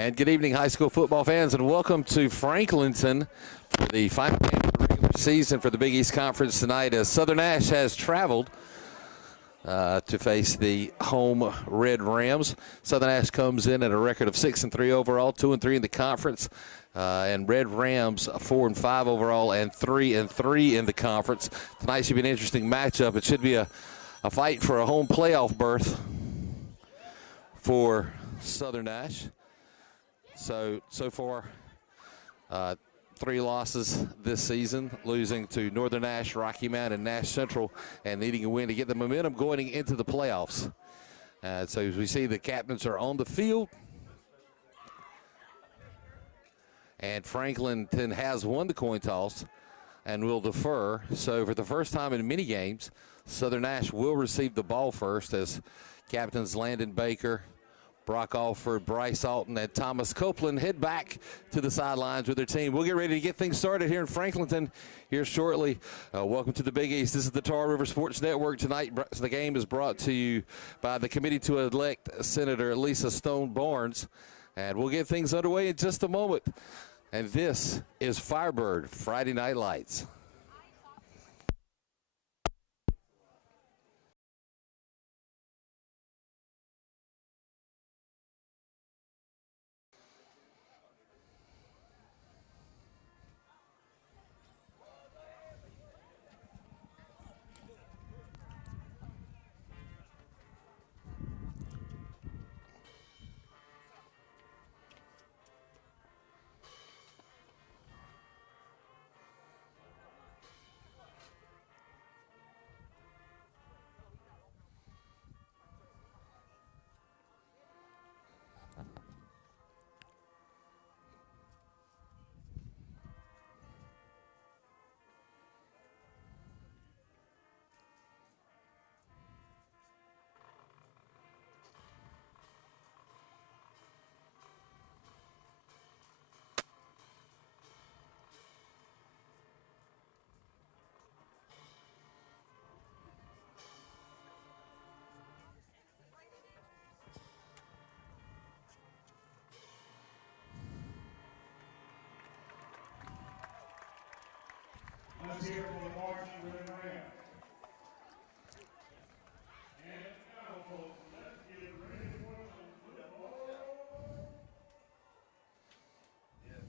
And good evening, high school football fans, and welcome to Franklinton for the final game of the regular season for the Big East Conference tonight, as Southern Nash has traveled to face the home Red Rams. Southern Nash comes in at a record of 6-3 overall, 2-3 in the conference, and Red Rams 4-5 overall and 3-3 in the conference. Tonight should be an interesting matchup. It should be a fight for a home playoff berth for Southern Nash. So far, 3 losses this season, losing to Northern Nash, Rocky Mount, and Nash Central, and needing a win to get the momentum going into the playoffs. So as we see, the captains are on the field, and Franklinton has won the coin toss and will defer. So for the first time in many games, Southern Nash will receive the ball first, as captains Landon Baker, Brock Alford, Bryce Alton, and Thomas Copeland head back to the sidelines with their team. We'll get ready to get things started here in Franklinton here shortly. Welcome to the Big East. This is the Tar River Sports Network. Tonight, the game is brought to you by the committee to elect Senator Lisa Stone Barnes. And we'll get things underway in just a moment. And this is Firebird Friday Night Lights. Let's hear for the marching Red Rams. And now, folks, let's get ready for some football. Yeah.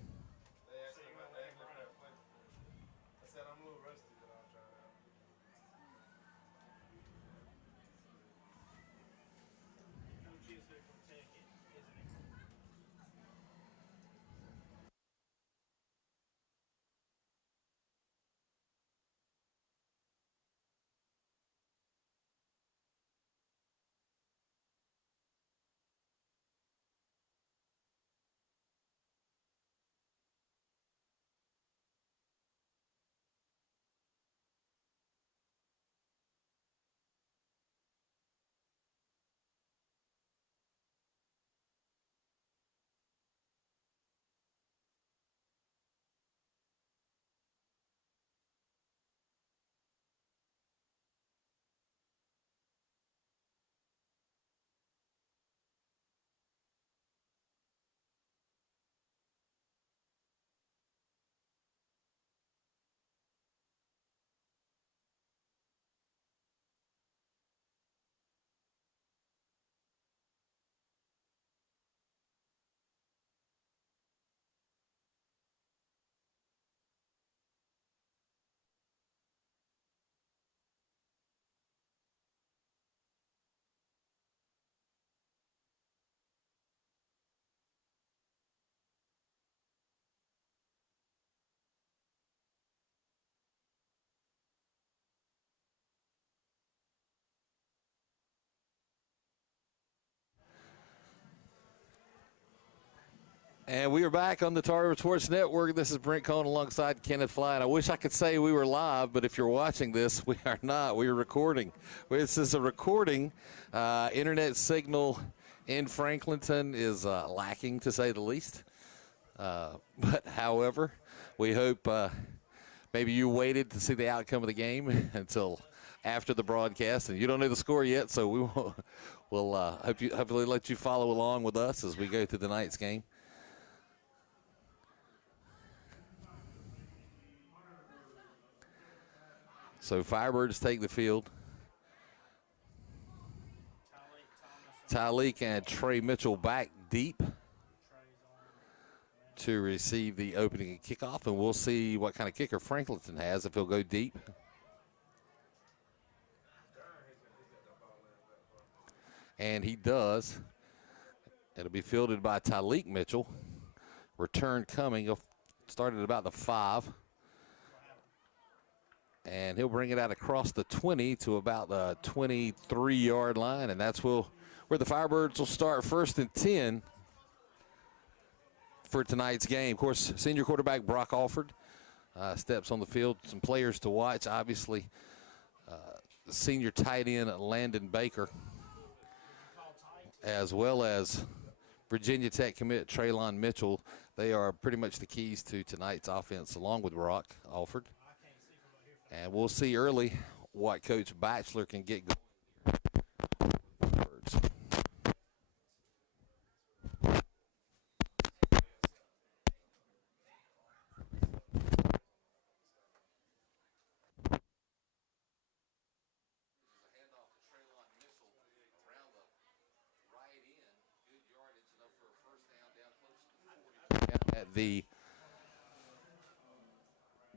They asked me about that. I said I'm a little rusty, but I'll try it out. Coach is here from Tech, isn't he? And we are back on the Tar River Sports Network. This is Brent Cohn alongside Kenneth Fly. And I wish I could say we were live, but if you're watching this, we are not. We are recording. This is a recording. Internet signal in Franklinton is lacking, to say the least. But, however, we hope maybe you waited to see the outcome of the game until after the broadcast, and you don't know the score yet, so we'll hopefully let you follow along with us as we go through tonight's game. So Firebirds take the field. Tyleek and Trey Mitchell back deep to receive the opening kickoff, and we'll see what kind of kicker Franklinton has, if he'll go deep. And he does. It'll be fielded by Tyleek Mitchell. Return coming, started at about the 5. And he'll bring it out across the 20 to about the 23-yard line, and that's where the Firebirds will start 1st and 10 for tonight's game. Of course, senior quarterback Brock Alford steps on the field. Some players to watch, obviously. Senior tight end Landon Baker, as well as Virginia Tech commit Traylon Mitchell. They are pretty much the keys to tonight's offense, along with Brock Alford. And we'll see early what Coach Batchelor can get going. At the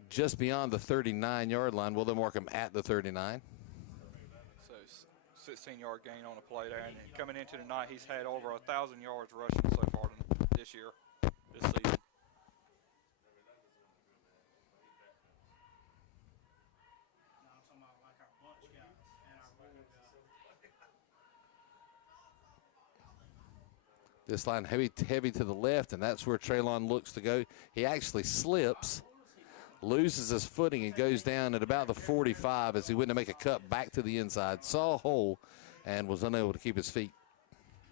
just beyond the 39-yard line. Will they mark him at the 39? So 16-yard gain on the play there. And coming into tonight, he's had over 1,000 yards rushing so far this year, this season. This line heavy to the left, and that's where Traylon looks to go. He actually slips, loses his footing, and goes down at about the 45 as he went to make a cut back to the inside. Saw a hole and was unable to keep his feet.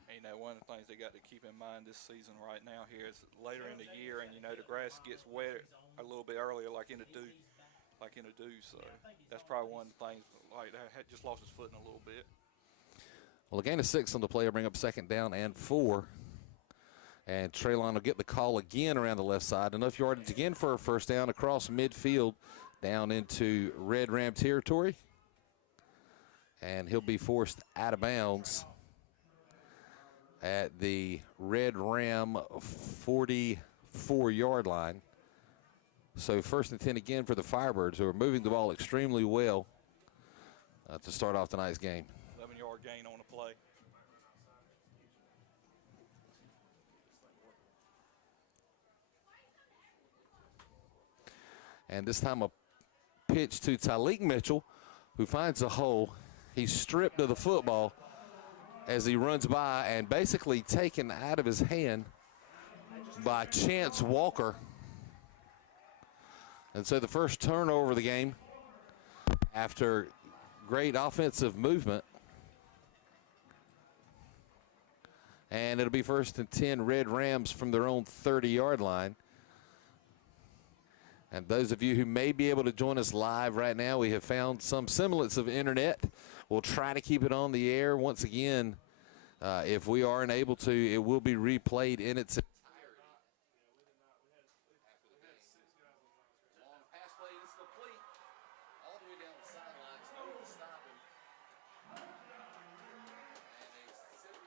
You know, one of the things they got to keep in mind this season right now here is later in the year, and, you know, the grass gets wet a little bit earlier like in the dew. So that's probably one of the things, like, that had just lost his footing a little bit. Well, a gain of 6 on the play will bring up 2nd down and 4. And Traylon will get the call again around the left side. Enough yardage again for a 1st down across midfield down into Red Ram territory. And he'll be forced out of bounds at the Red Ram 44-yard line. So 1st and 10 again for the Firebirds, who are moving the ball extremely well to start off tonight's game. 11-yard gain on the play. And this time a pitch to Tyleek Mitchell, who finds a hole. He's stripped of the football as he runs by and basically taken out of his hand by Chance Walker. And so the first turnover of the game after great offensive movement. And it'll be 1st and 10 Red Rams from their own 30-yard line. And those of you who may be able to join us live right now, we have found some semblance of internet. We'll try to keep it on the air. Once again, if we aren't able to, it will be replayed in its entirety. Long pass play is complete. All the way down the sidelines. No one stopping.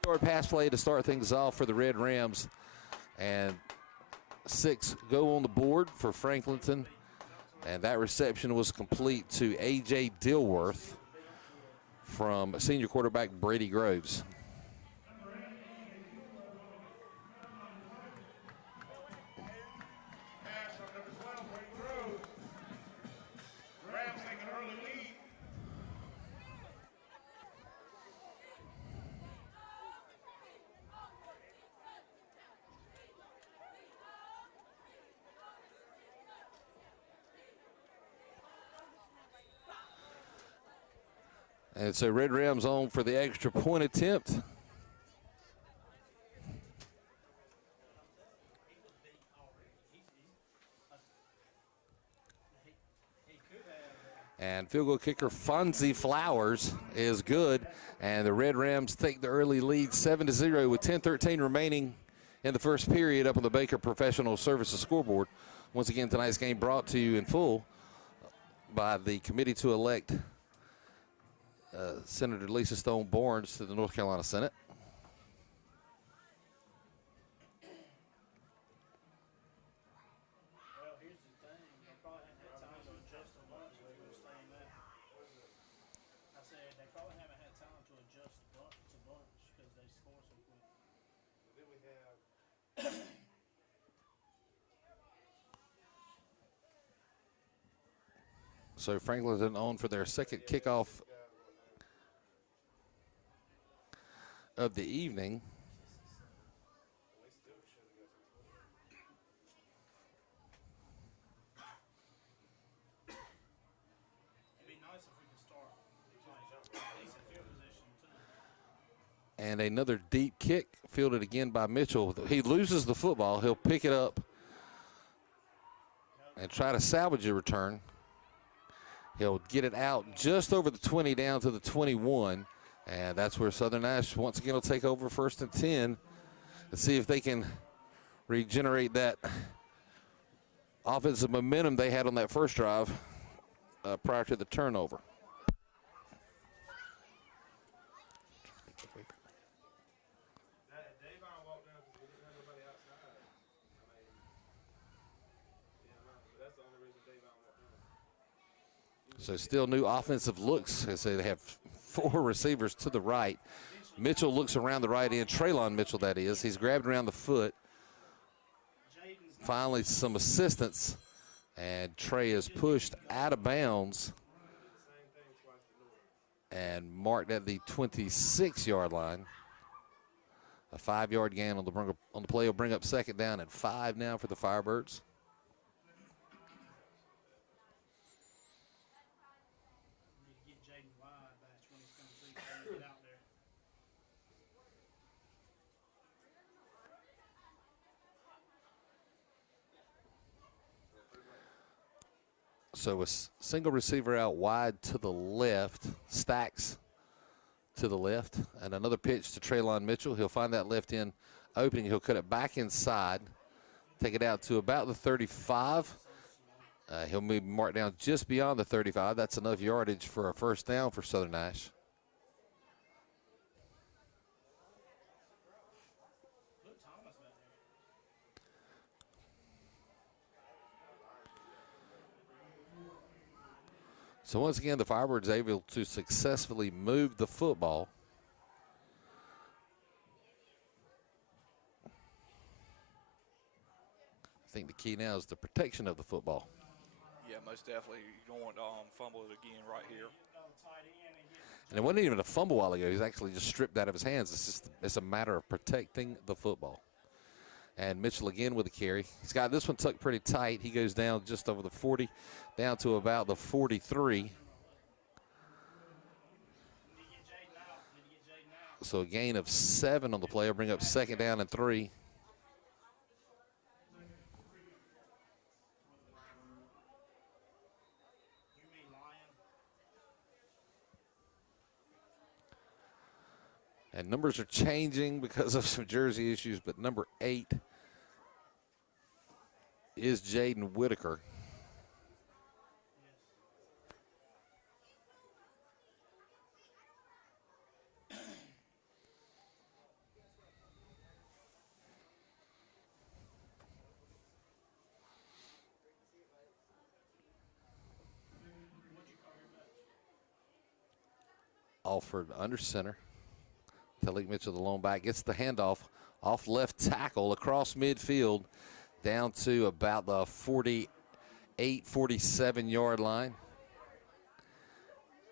And a 7-yard pass play to start things off for the Red Rams. And 6 go on the board for Franklinton, and that reception was complete to A.J. Dilworth from senior quarterback Brady Groves. Pass from number 12, Brady Groves. Rams take an early lead. And so Red Rams on for the extra point attempt. And field goal kicker Fonzie Flowers is good. And the Red Rams take the early lead 7-0 with 10:13 remaining in the first period up on the Baker Professional Services scoreboard. Once again, tonight's game brought to you in full by the committee to elect Senator Lisa Stone Barnes to the North Carolina Senate. Well, here's the thing. They probably haven't had time to adjust the bunch if they're going to stay in that. I said they probably haven't had time to adjust the bunch because they score so quick. Then we have So Franklinton on for their second kickoff of the evening. It'd be nice if we could start like decent field position too. And another deep kick fielded again by Mitchell. He loses the football. He'll pick it up and try to salvage a return. He'll get it out just over the 20 down to the 21. And that's where Southern Nash once again will take over 1st and 10 and see if they can regenerate that offensive momentum they had on that first drive prior to the turnover. Davon walked down because we didn't have nobody outside. I mean, that's the only reason Davon walked down. So still new offensive looks. As they have 4 receivers to the right. Mitchell looks around the right end. Traylon Mitchell, that is. He's grabbed around the foot. Finally, some assistance. And Trey is pushed out of bounds and marked at the 26-yard line. A 5-yard gain on the play will bring up 2nd down and 5 now for the Firebirds. So a single receiver out wide to the left, Stacks to the left, and another pitch to Traylon Mitchell. He'll find that left end opening. He'll cut it back inside, take it out to about the 35. He'll move mark down just beyond the 35. That's enough yardage for a 1st down for Southern Nash. So once again, the Firebirds able to successfully move the football. I think the key now is the protection of the football. Yeah, most definitely. You don't want to fumble it again right here. And it wasn't even a fumble a while ago. He's actually just stripped out of his hands. It's a matter of protecting the football. And Mitchell again with a carry. He's got this one tucked pretty tight. He goes down just over the 40, down to about the 43. So a gain of 7 on the play will bring up 2nd down and 3. And numbers are changing because of some jersey issues, but number 8 is Jaden Whitaker. Alford under center. Talik Mitchell, the lone back, gets the handoff off left tackle across midfield down to about the 48, 47-yard line.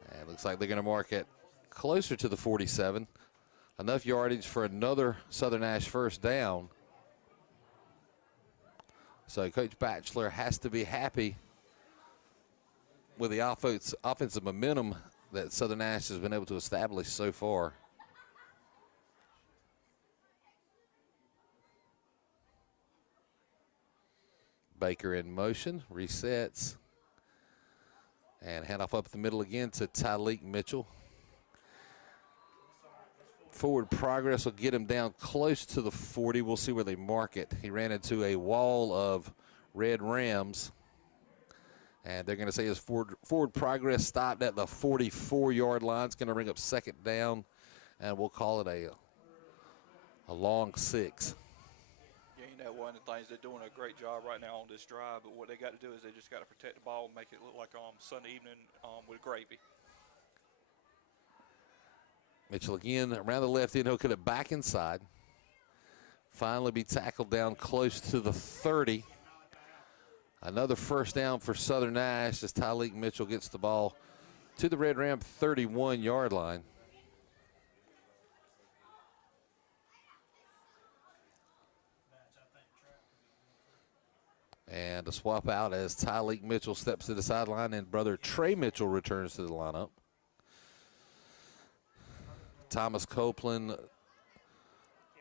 And it looks like they're going to mark it closer to the 47. Enough yardage for another Southern Nash 1st down. So Coach Batchelor has to be happy with the offensive momentum that Southern Nash has been able to establish so far. Baker in motion, resets, and handoff up the middle again to Tyleek Mitchell. Forward progress will get him down close to the 40. We'll see where they mark it. He ran into a wall of red Rams And they're going to say his forward progress stopped at the 44-yard line. It's going to bring up second down, and we'll call it a long 6. Yeah, you know, one of the things, they're doing a great job right now on this drive, but what they got to do is they just got to protect the ball and make it look like Sunday evening with gravy. Mitchell again around the left end. He'll cut it back inside. Finally be tackled down close to the 30. Another first down for Southern Nash as Tyleek Mitchell gets the ball to the Red Ram 31-yard line. And a swap out as Tyleek Mitchell steps to the sideline and brother Trey Mitchell returns to the lineup. Thomas Copeland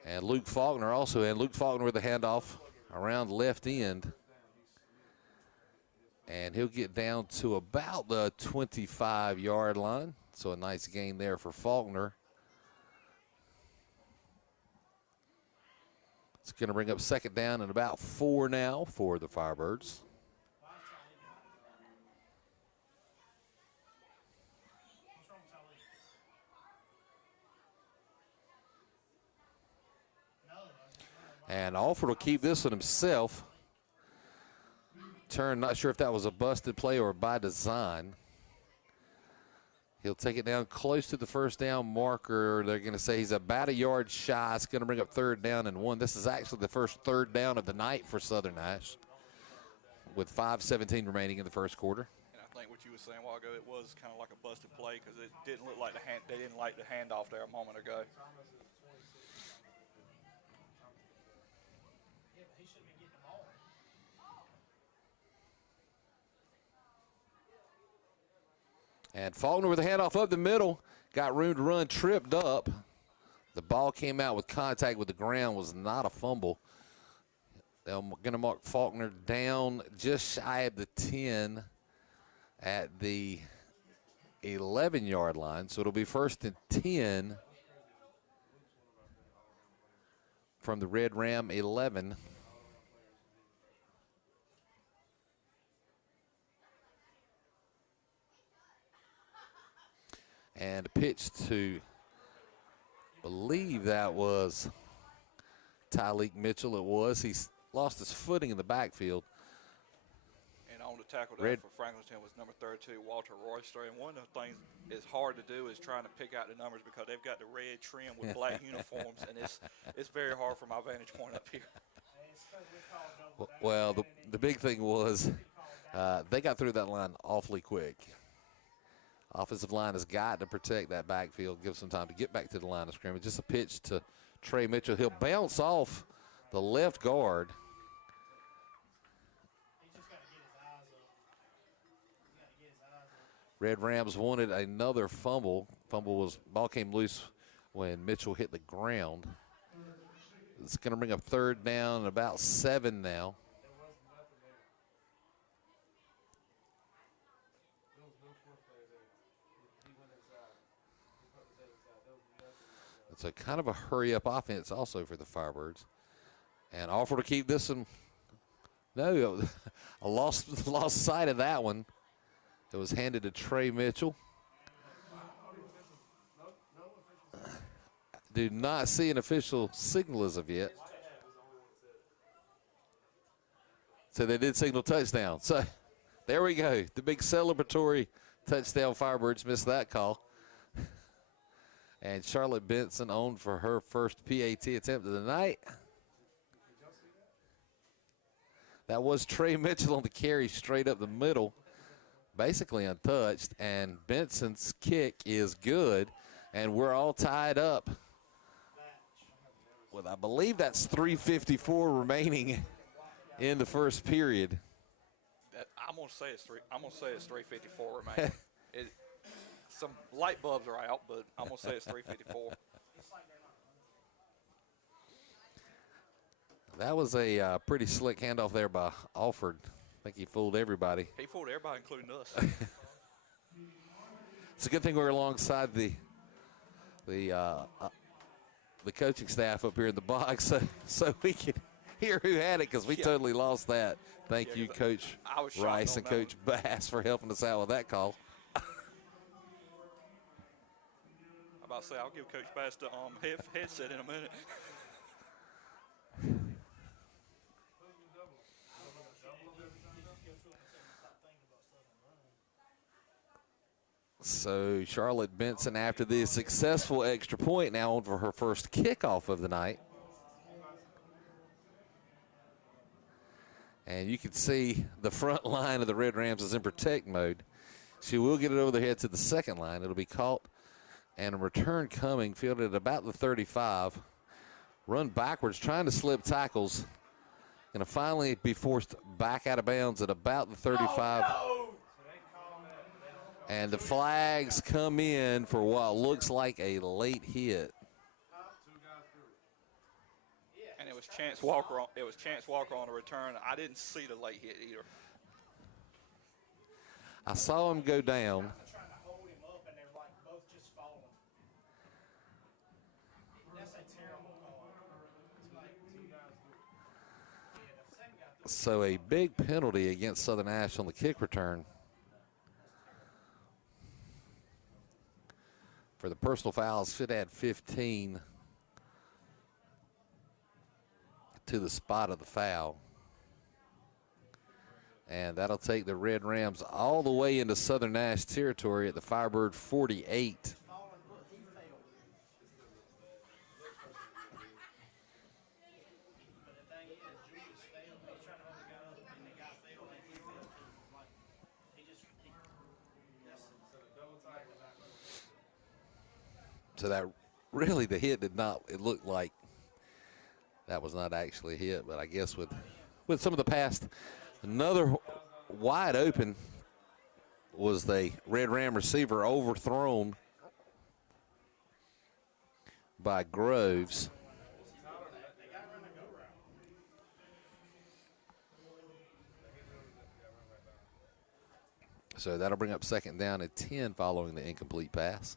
and Luke Faulkner also in. Luke Faulkner with the handoff around left end. And he'll get down to about the 25-yard line. So a nice gain there for Faulkner. It's going to bring up second down and about 4 now for the Firebirds. And Alford will keep this one himself. Turn, not sure if that was a busted play or by design. He'll take it down close to the first down marker. They're going to say he's about a yard shy. It's going to bring up third down and 1. This is actually the first third down of the night for Southern Nash with 5:17 remaining in the first quarter. And I think what you were saying a while ago, it was kind of like a busted play because it didn't look like they didn't like the handoff there a moment ago. And Faulkner with a handoff up the middle. Got room to run, tripped up. The ball came out with contact with the ground, was not a fumble. They're going to mark Faulkner down just shy of the 10 at the 11-yard line. So it'll be first and 10 from the Red Ram 11. And a pitch to, believe that was Tyleek Mitchell. It was. He's lost his footing in the backfield. And on the tackle there for Franklinton was number 32, Walter Royster. And one of the things is hard to do is trying to pick out the numbers because they've got the red trim with black uniforms, and it's very hard from my vantage point up here. Well, the big thing was they got through that line awfully quick. Offensive line has got to protect that backfield, give some time to get back to the line of scrimmage. Just a pitch to Trey Mitchell. He'll bounce off the left guard. Red Rams wanted another fumble. Ball came loose when Mitchell hit the ground. It's going to bring up third down and about 7 now. It's a kind of a hurry-up offense also for the Firebirds. And Alford to keep this one. No, I lost sight of that one. It was handed to Trey Mitchell. Do not see an official signal as of yet. So they did signal touchdown. So there we go. The big celebratory touchdown. Firebirds missed that call. And Charlotte Benson on for her first PAT attempt of the night. That was Trey Mitchell on the carry straight up the middle, basically untouched. And Benson's kick is good. And we're all tied up with, I believe that's 3:54 remaining in the first period. I'm gonna say it's 3:54 remaining. Some light bulbs are out, but I'm gonna say it's 3:54. That was a pretty slick handoff there by Alford. I think he fooled everybody. He fooled everybody, including us. It's a good thing we're alongside the coaching staff up here in the box, so he hear who had it because we totally lost that. Thank you, 'cause Coach I was shocked Rice on and that Coach Bass for helping us out with that call. I'm about to say I'll give Coach Bass the headset in a minute. So Charlotte Benson, after the successful extra point, now on for her first kickoff of the night. And you can see the front line of the Red Rams is in protect mode. She will get it over the head to the second line. It'll be caught, and a return coming, fielded at about the 35. Run backwards, trying to slip tackles. Going to finally be forced back out of bounds at about the 35. And the flags come in for what looks like a late hit. And it was Chance Walker on. It was Chance Walker on the return. I didn't see the late hit either. I saw him go down. Trying to hold him up, and they're like both just falling. That's a terrible call. It's like two guys. Yeah, the second guy threw So a big penalty against Southern Nash on the kick return. For the personal fouls, should add 15 to the spot of the foul. And that'll take the Red Rams all the way into Southern Nash territory at the Firebird 48. falling. Look, he failed. But the thing is, Julius failed. He was trying to hold the guy up, and the guy failed, and he failed too. Like, that's double tiger. So that really the hit did not, it looked like that was not actually a hit, but I guess with some of the past, another wide open was the Red Ram receiver overthrown by Groves. So that'll bring up second down at 10 following the incomplete pass.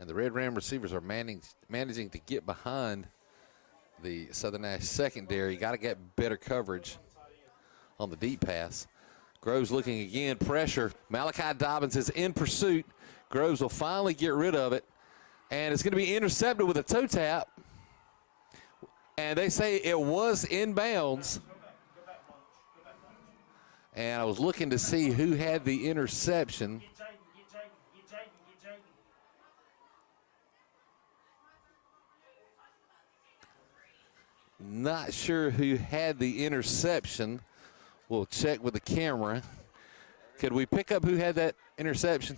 And the Red Ram receivers are managing to get behind the Southern Nash secondary. Got to get better coverage on the deep pass. Groves looking again, pressure. Malachi Dobbins is in pursuit. Groves will finally get rid of it. And it's going to be intercepted with a toe tap. And they say it was inbounds. And I was looking to see who had the interception. Not sure who had the interception. We'll check with the camera. Could we pick up who had that interception?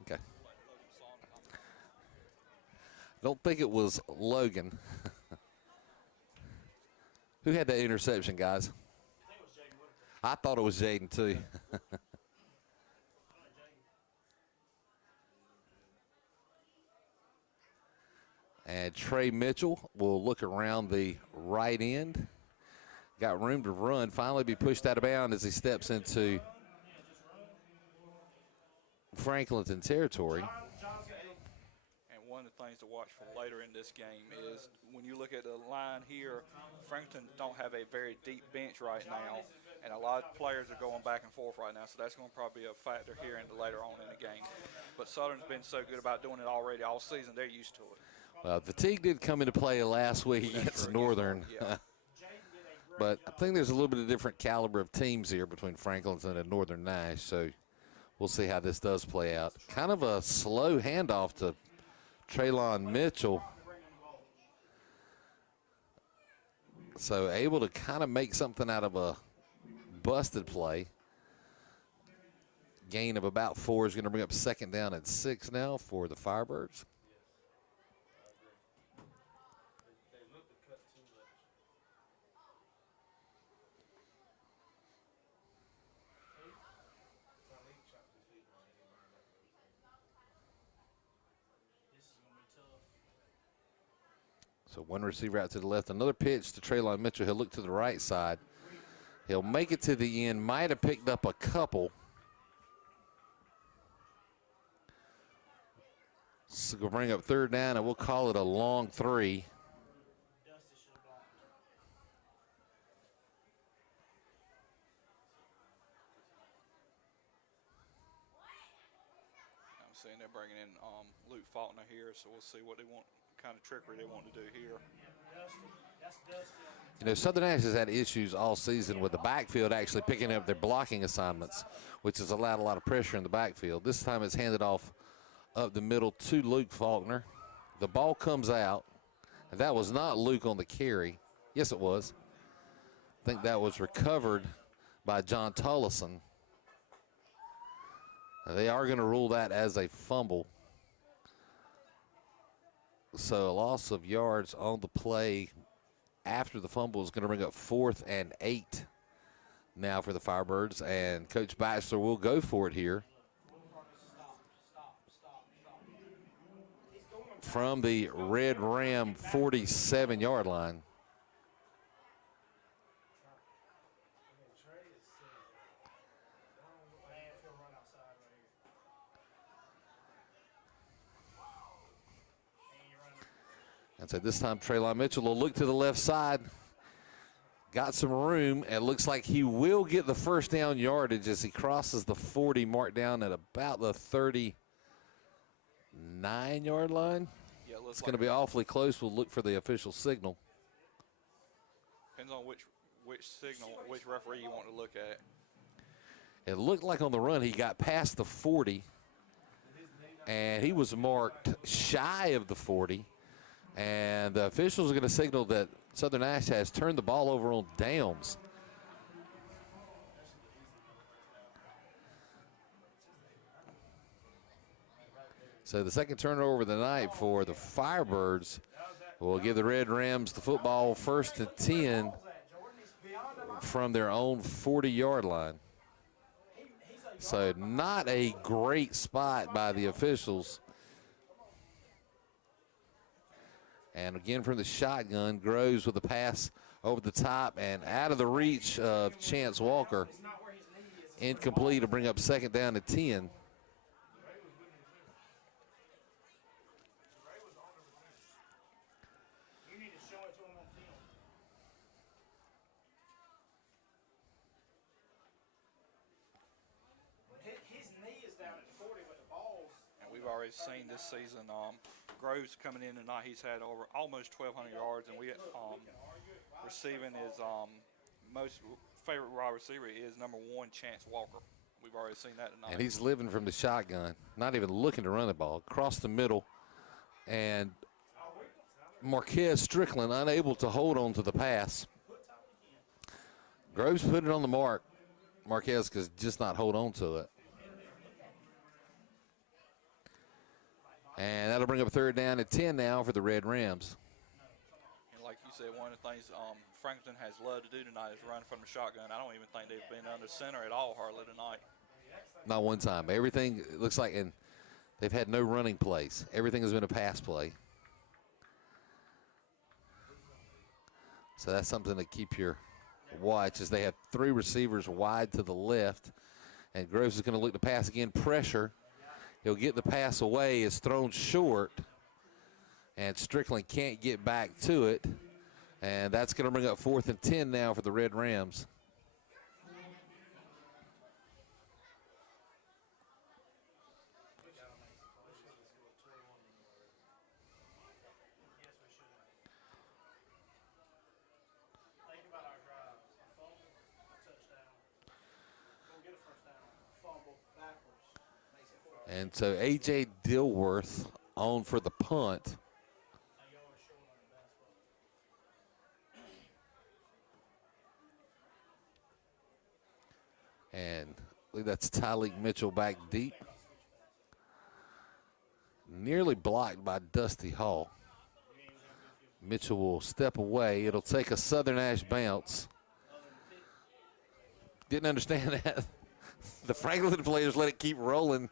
Okay. Don't think it was Logan. Who had that interception, guys? I thought it was Jaden, too. And Trey Mitchell will look around the right end. Got room to run. Finally be pushed out of bounds as he steps into Franklinton territory. And one of the things to watch for later in this game is when you look at the line here, Franklinton don't have a very deep bench right now, and a lot of players are going back and forth right now, so that's going to probably be a factor here into later on in the game. But Southern's been so good about doing it already all season, they're used to it. Fatigue did come into play last week against Northern. Yeah. But I think there's a little bit of different caliber of teams here between Franklinton and Northern Nash, so we'll see how this does play out. Kind of a slow handoff to Traylon Mitchell. So able to kind of make something out of a busted play. Gain of about 4 is going to bring up second down at 6 now for the Firebirds. So one receiver out to the left. Another pitch to Traylon Mitchell. He'll look to the right side. He'll make it to the end. Might have picked up a couple. So we'll bring up third down, and we'll call it a long 3. Dusty should have blocked. I'm seeing they're bringing in Luke Faulkner here, so we'll see what they want, kind of trickery they want to do here. Dusty. That's Dusty. You know, Southern Nash has had issues all season with the backfield actually picking up their blocking assignments, which has allowed a lot of pressure in the backfield. This time it's handed off up the middle to Luke Faulkner. The ball comes out, and that was not Luke on the carry. Yes, it was. I think that was recovered by John Tollison. They are going to rule that as a fumble. So a loss of yards on the play after the fumble is going to bring up 4th and 8 now for the Firebirds. And Coach Batchelor will go for it here from the Red Ram 47-yard line. And so this time Traylon Mitchell will look to the left side. Got some room. It looks like he will get the first down yardage as he crosses the 40 mark down at about the 39-yard line. Yeah, It's going to be awfully close. We'll look for the official signal. Depends on which signal, which referee you want to look at. It looked like on the run he got past the 40, and he was marked shy of the 40. And the officials are going to signal that Southern Nash has turned the ball over on downs. So the second turnover of the night for the Firebirds will give the Red Rams the football 1st and 10 from their own 40-yard line. So not a great spot by the officials. And again from the shotgun, Groves with a pass over the top and out of the reach of Chance Walker. Incomplete to bring up 2nd down to 10. We've already seen this season Groves coming in tonight. He's had over almost 1,200 yards, and we receiving his most favorite wide receiver is number 1 Chance Walker. We've already seen that tonight. And he's living from the shotgun, not even looking to run the ball. Across the middle, and Marquez Strickland unable to hold on to the pass. Groves put it on the mark. Marquez could just not hold on to it. And that'll bring up 3rd down at 10 now for the Red Rams. And like you said, one of the things Franklinton has loved to do tonight is run from the shotgun. I don't even think they've been under center at all hardly tonight. Not one time. Everything looks like, and they've had no running plays. Everything has been a pass play. So that's something to keep your watch as they have 3 receivers wide to the left. And Groves is going to look to pass again. Pressure. He'll get the pass away. It's thrown short. And Strickland can't get back to it. And that's going to bring up 4th and 10 now for the Red Rams. And so A.J. Dilworth on for the punt. And I believe that's Tyleek Mitchell back deep. Nearly blocked by Dusty Hall. Mitchell will step away. It'll take a Southern Nash bounce. Didn't understand that. The Franklinton players let it keep rolling.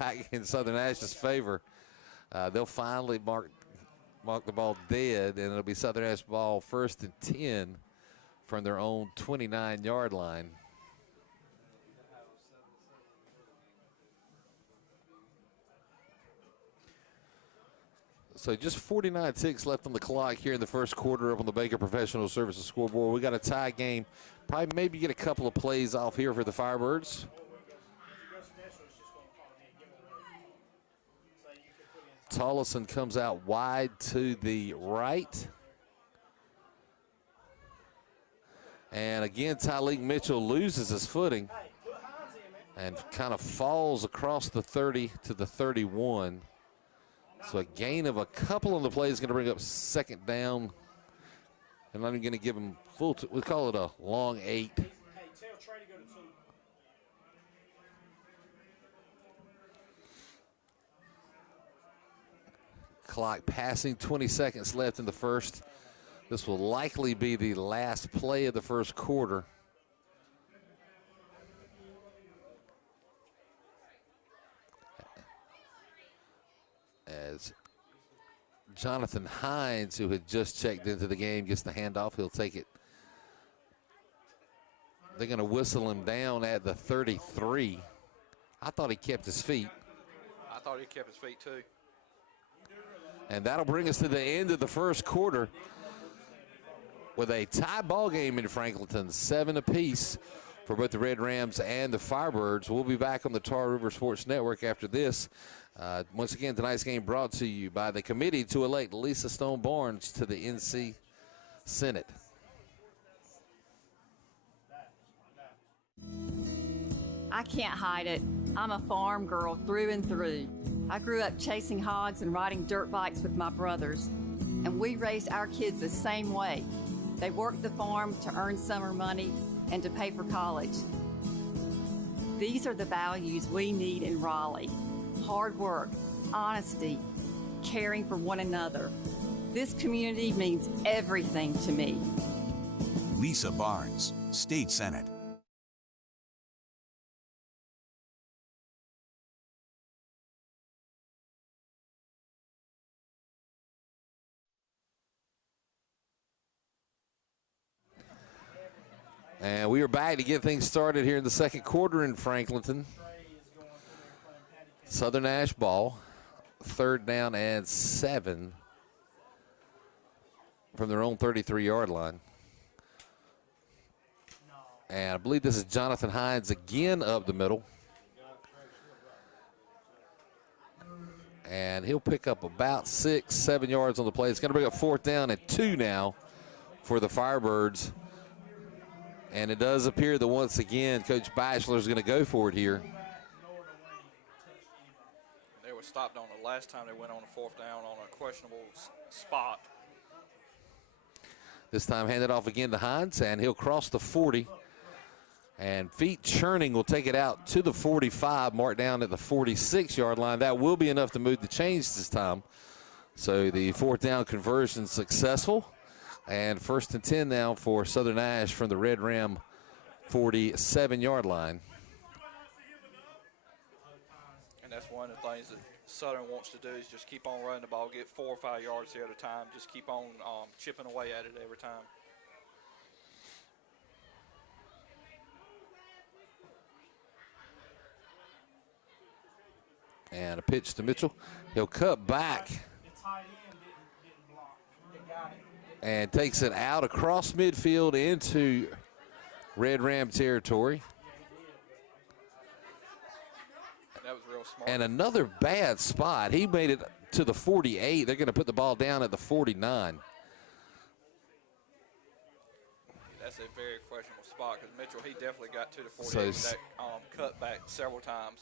Back in Southern Nash's favor. They'll finally mark the ball dead, and it'll be Southern Nash ball 1st and 10 from their own 29-yard line. So just 49 ticks left on the clock here in the first quarter up on the Baker Professional Services scoreboard. We got a tie game. Probably maybe get a couple of plays off here for the Firebirds. Tollison comes out wide to the right. And again, Tyleek Mitchell loses his footing and kind of falls across the 30 to the 31. So a gain of a couple on the play is going to bring up second down. I'm not even going to give him full, we call it a long 8. Hey, tell Trey to go to 2. Clock passing, 20 seconds left in the first. This will likely be the last play of the first quarter. As Jonathan Hines, who had just checked into the game, gets the handoff, he'll take it. They're going to whistle him down at the 33. I thought he kept his feet. I thought he kept his feet too. And that'll bring us to the end of the first quarter with a tie ball game in Franklinton, 7 apiece for both the Red Rams and the Firebirds. We'll be back on the Tar River Sports Network after this. Once again, tonight's game brought to you by the committee to elect Lisa Stone Barnes to the NC Senate. I can't hide it. I'm a farm girl through and through. I grew up chasing hogs and riding dirt bikes with my brothers, and we raised our kids the same way. They worked the farm to earn summer money and to pay for college. These are the values we need in Raleigh. Hard work, honesty, caring for one another. This community means everything to me. Lisa Barnes, State Senate. And we are back to get things started here in the second quarter in Franklinton. Southern Nash ball, 3rd down and 7 from their own 33-yard line. And I believe this is Jonathan Hines again up the middle. And he'll pick up about 6, 7 yards on the play. It's going to bring up 4th down and 2 now for the Firebirds. And it does appear that once again, Coach Bachelor is going to go for it here. They were stopped on the last time they went on a 4th down on a questionable spot. This time handed off again to Hines, and he'll cross the 40. And feet churning will take it out to the 45, marked down at the 46-yard line. That will be enough to move the chains this time. So the 4th down conversion successful. And 1st and 10 now for Southern Nash from the Red Ram 47-yard line. And that's one of the things that Southern wants to do is just keep on running the ball, get 4 or 5 yards here at a time, just keep on chipping away at it every time. And a pitch to Mitchell. He'll cut back and takes it out across midfield into Red Ram territory. That was real smart. And another bad spot. He made it to the 48. They're going to put the ball down at the 49. That's a very questionable spot because Mitchell, he definitely got to the 48 with that cut back several times.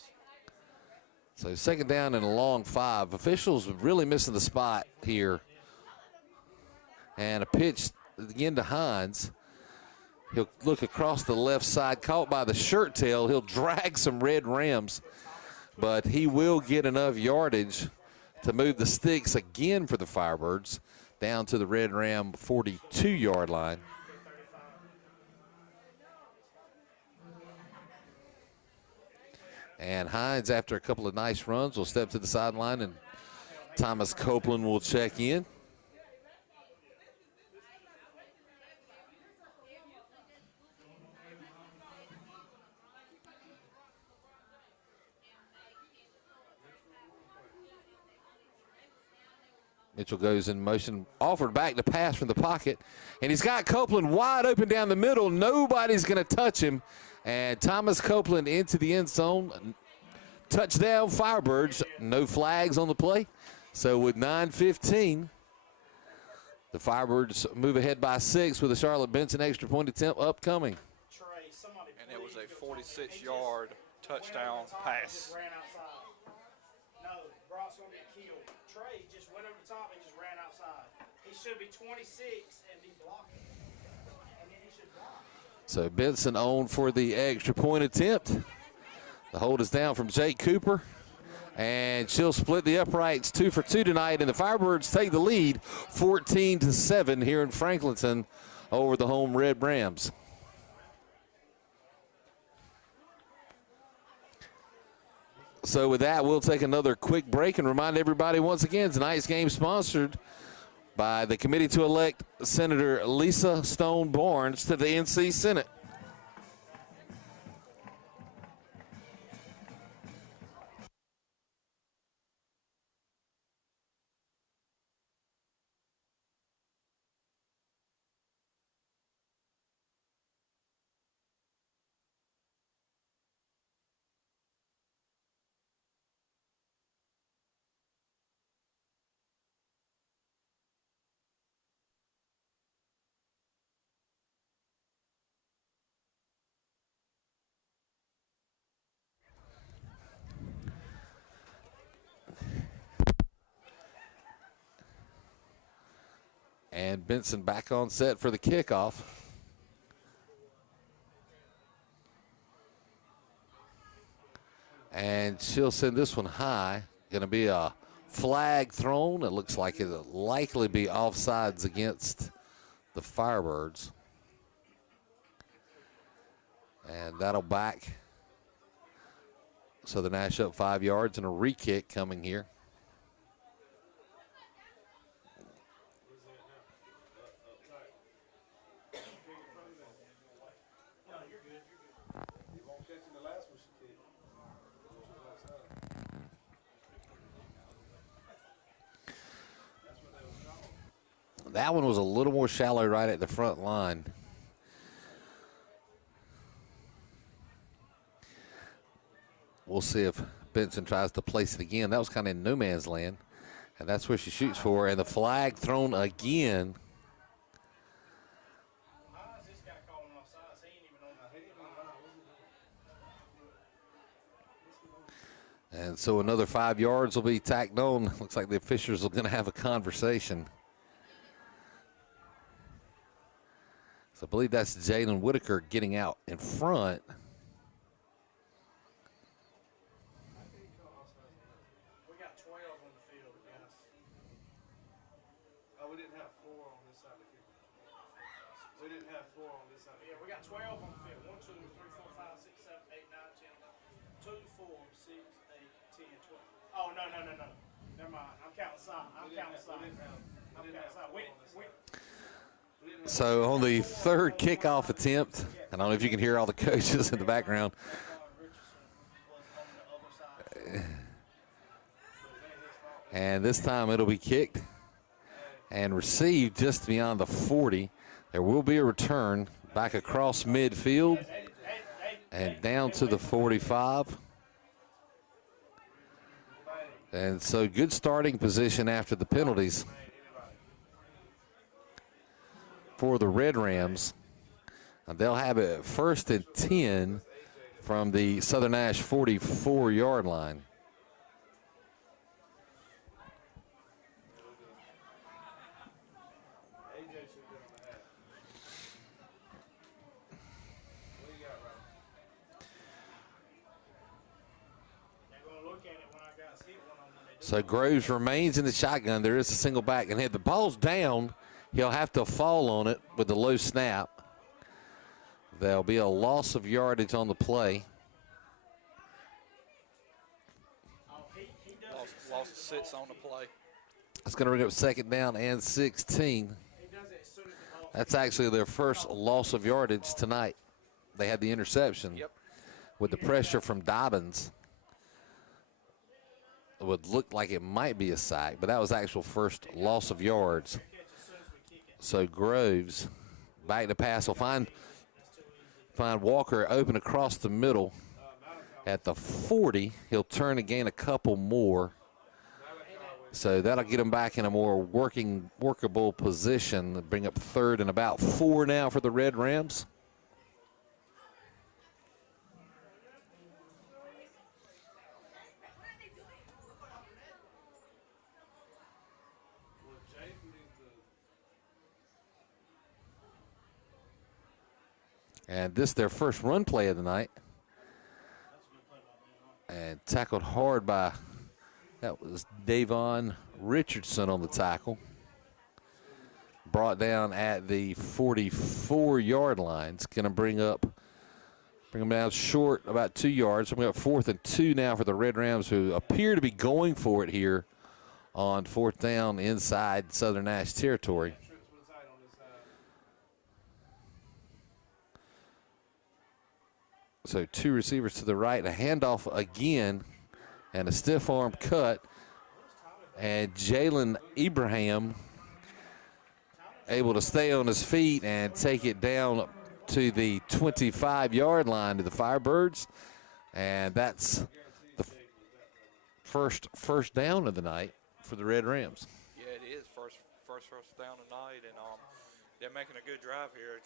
So 2nd down and a long 5. Officials really missing the spot here. And a pitch again to Hines. He'll look across the left side, caught by the shirt tail. He'll drag some Red Rams, but he will get enough yardage to move the sticks again for the Firebirds down to the Red Ram 42-yard line. And Hines, after a couple of nice runs, will step to the sideline, and Thomas Copeland will check in. Mitchell goes in motion, offered back to pass from the pocket, and he's got Copeland wide open down the middle. Nobody's going to touch him, and Thomas Copeland into the end zone. Touchdown, Firebirds. No flags on the play. So with 9:15, the Firebirds move ahead by 6 with a Charlotte Benson extra point attempt upcoming. And it was a 46-yard touchdown pass. Ran outside. No, Brock's going to get killed. Trey just went over the top and just ran outside. He should be 26 and be blocking. And then he should block. So Benson on for the extra point attempt. The hold is down from Jake Cooper. And she'll split the uprights 2 for 2 tonight. And the Firebirds take the lead 14-7 here in Franklinton over the home Red Rams. So with that, we'll take another quick break and remind everybody once again, tonight's game sponsored by the committee to elect Senator Lisa Stone Barnes to the NC Senate. And Benson back on set for the kickoff. And she'll send this one high. Going to be a flag thrown. It looks like it'll likely be offsides against the Firebirds. And that'll back. So the Nash up 5 yards and a re-kick coming here. That one was a little more shallow right at the front line. We'll see if Benson tries to place it again. That was kind of in no man's land. And that's where she shoots for. And the flag thrown again. And so another 5 yards will be tacked on. Looks like the officials are going to have a conversation. So I believe that's Jalen Whitaker getting out in front. We got 12 on the field, yes. Oh, we didn't have 4 on this side of the field. We didn't have 4 on this side of the Yeah, field. we got 12 on the field. 1, 2, 3, 4, 5, 6, 7, 8, 9, 10, 11. 2, 4, 6, 8, 10, 12. Oh, no. Never mind. I'm counting side. I'm counting side. So on the third kickoff attempt, I don't know if you can hear all the coaches in the background. And this time it'll be kicked and received just beyond the 40. There will be a return back across midfield and down to the 45. And so good starting position after the penalties for the Red Rams. And they'll have it 1st and 10 from the Southern Nash 44-yard line. So Groves remains in the shotgun. There is a single back. And if the ball's down, he'll have to fall on it with the low snap. There'll be a loss of yardage on the play. Loss of 6 on the play. It's going to bring up 2nd down and 16. That's actually their first loss of yardage tonight. They had the interception with the pressure from Dobbins. would look like it might be a sack, but that was actual first loss of yards. So Groves back to pass will find Walker open across the middle at the 40. He'll turn and gain a couple more. So that'll get him back in a more workable position. Bring up 3rd and about 4 now for the Red Rams. And this is their first run play of the night. And tackled hard by, that was Davon Richardson on the tackle. Brought down at the 44-yard line. It's going to bring them down short about 2 yards. So we got 4th and 2 now for the Red Rams, who appear to be going for it here on 4th down inside Southern Nash territory. So 2 receivers to the right, a handoff again, and a stiff arm cut. And Jalen Ibrahim able to stay on his feet and take it down to the 25-yard line to the Firebirds. And that's the first down of the night for the Red Rams. Yeah, it is first down tonight, and they're making a good drive here,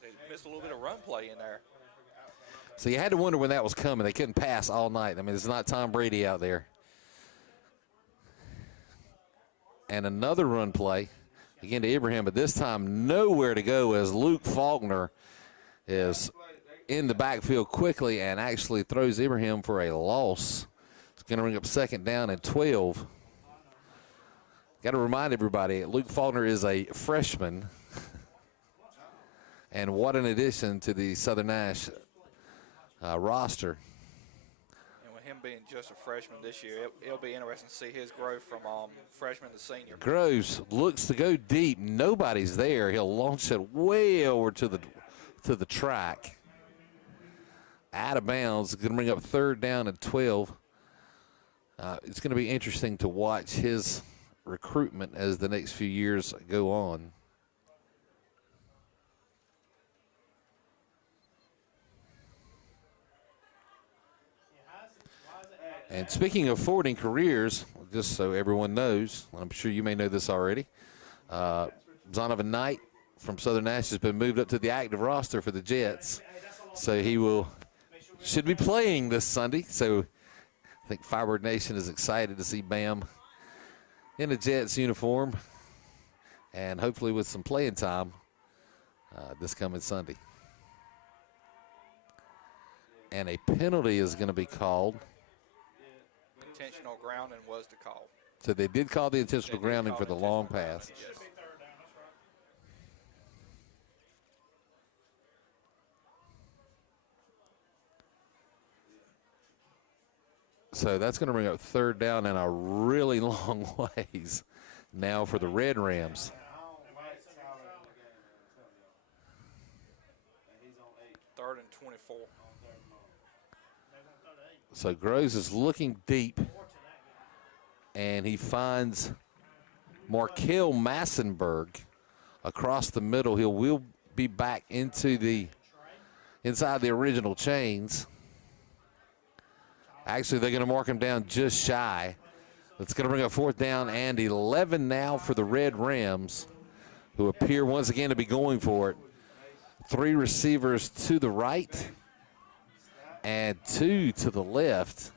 they missed a little bit of run play in there. So you had to wonder when that was coming. They couldn't pass all night. I mean, it's not Tom Brady out there. And another run play, again to Ibrahim, but this time nowhere to go as Luke Faulkner is in the backfield quickly and actually throws Ibrahim for a loss. It's going to bring up 2nd down and 12. Got to remind everybody, Luke Faulkner is a freshman. And what an addition to the Southern Nash roster. And with him being just a freshman this year, it'll be interesting to see his growth from freshman to senior. Groves looks to go deep. Nobody's there. He'll launch it way over to the track. Out of bounds. Going to bring up 3rd down and 12. It's going to be interesting to watch his recruitment as the next few years go on. And speaking of forwarding careers, just so everyone knows, I'm sure you may know this already, Zonovan Knight from Southern Nash has been moved up to the active roster for the Jets. So he should be playing this Sunday. So I think Firebird Nation is excited to see Bam in a Jets uniform and hopefully with some playing time this coming Sunday. And a penalty is going to be called. Intentional grounding was the call. So they did call the intentional grounding for the long pass. Yes. So that's going to bring up 3rd down and a really long ways now for the Red Rams. 3rd and 24. So Groves is looking deep, and he finds Markel Massenberg across the middle. He will be back inside the original chains. Actually, they're going to mark him down just shy. That's going to bring up 4th down and 11 now for the Red Rams, who appear once again to be going for it. 3 receivers to the right and 2 to the left.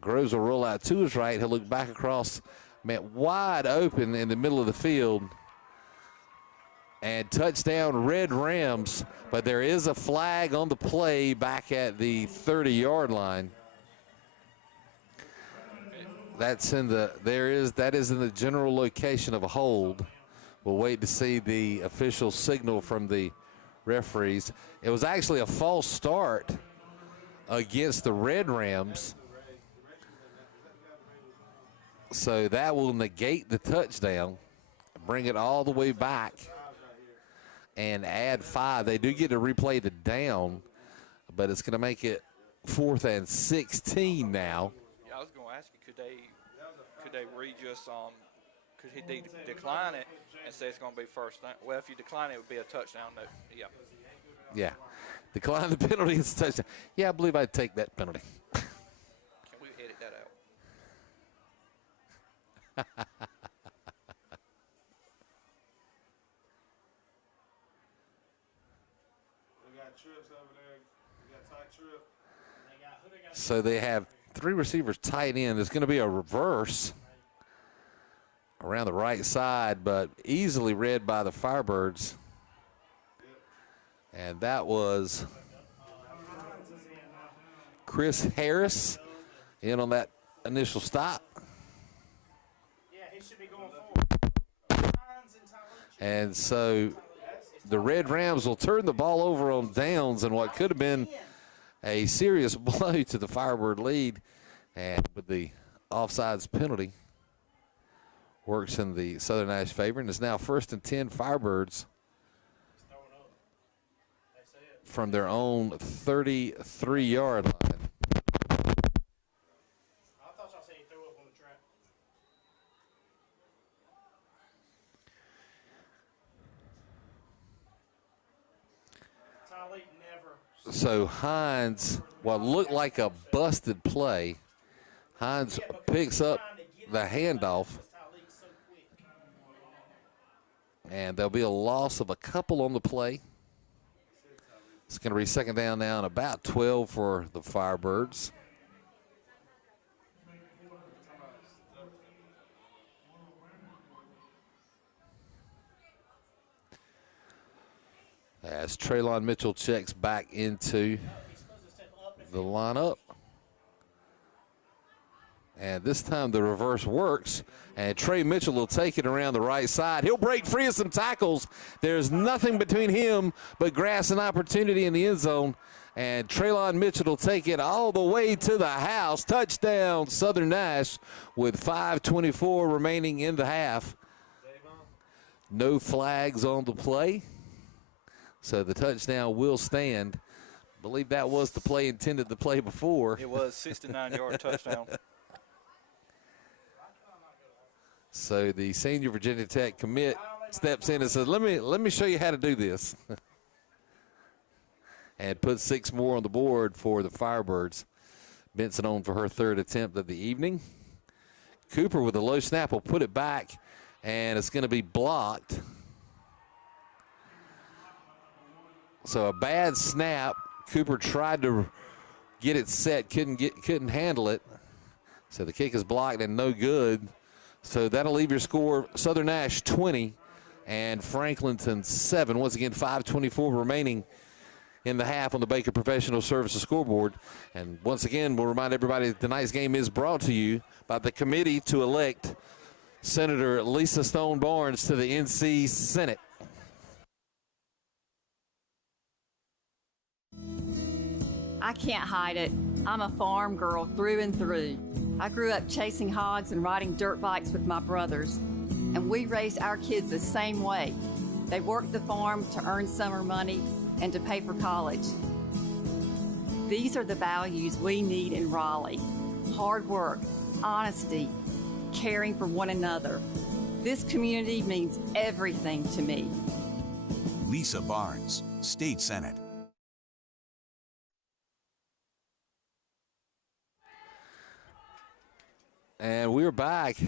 Groves will roll out to his right. He'll look back across, wide open in the middle of the field. And touchdown Red Rams, but there is a flag on the play back at the 30-yard line. That is in the general location of a hold. We'll wait to see the official signal from the referees. It was actually a false start against the Red Rams. So that will negate the touchdown, bring it all the way back, and add 5. They do get to replay the down, but it's going to make it 4th and 16 now. Yeah, I was going to ask you, could they could he decline it and say it's going to be first down? Well, if you decline it, it would be a touchdown. No, yeah. Yeah. Decline the penalty. It's a touchdown. Yeah, I believe I'd take that penalty. Can we edit that out? We got trips over there. We got tight trip. So they have 3 receivers tight end. There's going to be a reverse around the right side, but easily read by the Firebirds. And that was Chris Harris in on that initial stop. Yeah, he should be going forward. And so the Red Rams will turn the ball over on downs in what could have been a serious blow to the Firebird lead. And with the offsides penalty, works in the Southern Nash favor, and is now 1st and 10 Firebirds from their own 33-yard line. I thought y'all said he threw up on the track. Tylee never. So Hines, what looked like a busted play, Hines picks up the handoff, and there'll be a loss of a couple on the play. It's going to be 2nd down now and about 12 for the Firebirds. As Traylon Mitchell checks back into the lineup. And this time the reverse works, and Trey Mitchell will take it around the right side. He'll break free of some tackles. There's nothing between him but grass and opportunity in the end zone, and Traylon Mitchell will take it all the way to the house. Touchdown, Southern Nash, with 5:24 remaining in the half. No flags on the play, so the touchdown will stand. I believe that was the play intended to play before. It was 69-yard touchdown. So the senior Virginia Tech commit steps in and says, let me show you how to do this. And put 6 more on the board for the Firebirds. Benson on for her 3rd attempt of the evening. Cooper with a low snap will put it back, and it's going to be blocked. So a bad snap. Cooper tried to get it set, couldn't handle it. So the kick is blocked and no good. So that'll leave your score Southern Nash 20 and Franklinton 7. Once again, 5:24 remaining in the half on the Baker Professional Services scoreboard. And once again, we'll remind everybody that tonight's game is brought to you by the committee to elect Senator Lisa Stone Barnes to the NC Senate. I can't hide it. I'm a farm girl through and through. I grew up chasing hogs and riding dirt bikes with my brothers, and we raised our kids the same way. They worked the farm to earn summer money and to pay for college. These are the values we need in Raleigh: hard work, honesty, caring for one another. This community means everything to me. Lisa Barnes, State Senate. And we're back.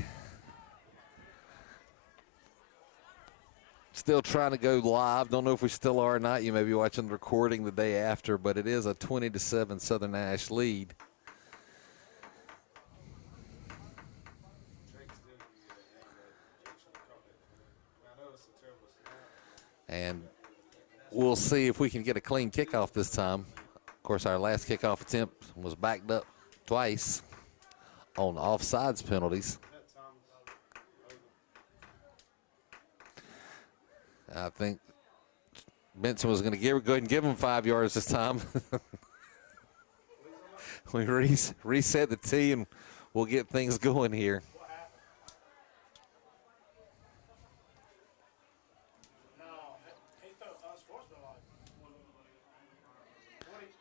Still trying to go live. Don't know if we still are or not. You may be watching the recording the day after, but it is a 20-7 Southern Nash lead. And we'll see if we can get a clean kickoff this time. Of course, our last kickoff attempt was backed up twice on offsides penalties. I think Benson was going to go ahead and give him 5 yards this time. We reset the tee and we'll get things going here.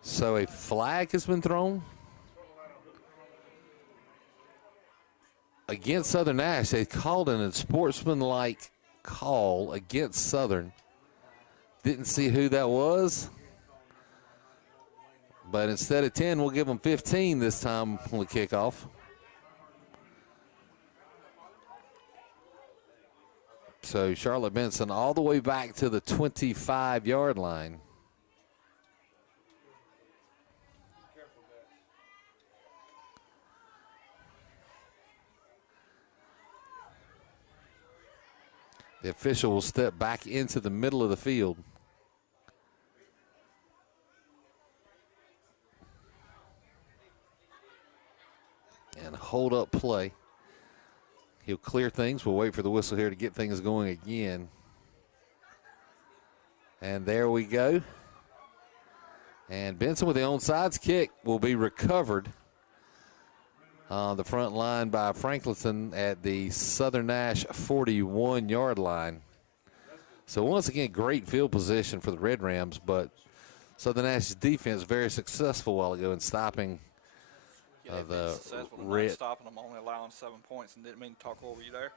So a flag has been thrown against Southern Nash. They called an unsportsmanlike call against Southern. Didn't see who that was. But instead of 10, we'll give them 15 this time on the kickoff. So Charlotte Benson all the way back to the 25-yard line. The official will step back into the middle of the field. And hold up play. He'll clear things. We'll wait for the whistle here to get things going again. And there we go. And Benson with the onside kick will be recovered on the front line by Franklinton at the Southern Nash 41-yard line. So once again, great field position for the Red Rams, but Southern Nash's defense very successful a while ago in stopping the Red. Stopping them, only allowing 7 points, and didn't mean to talk over you there.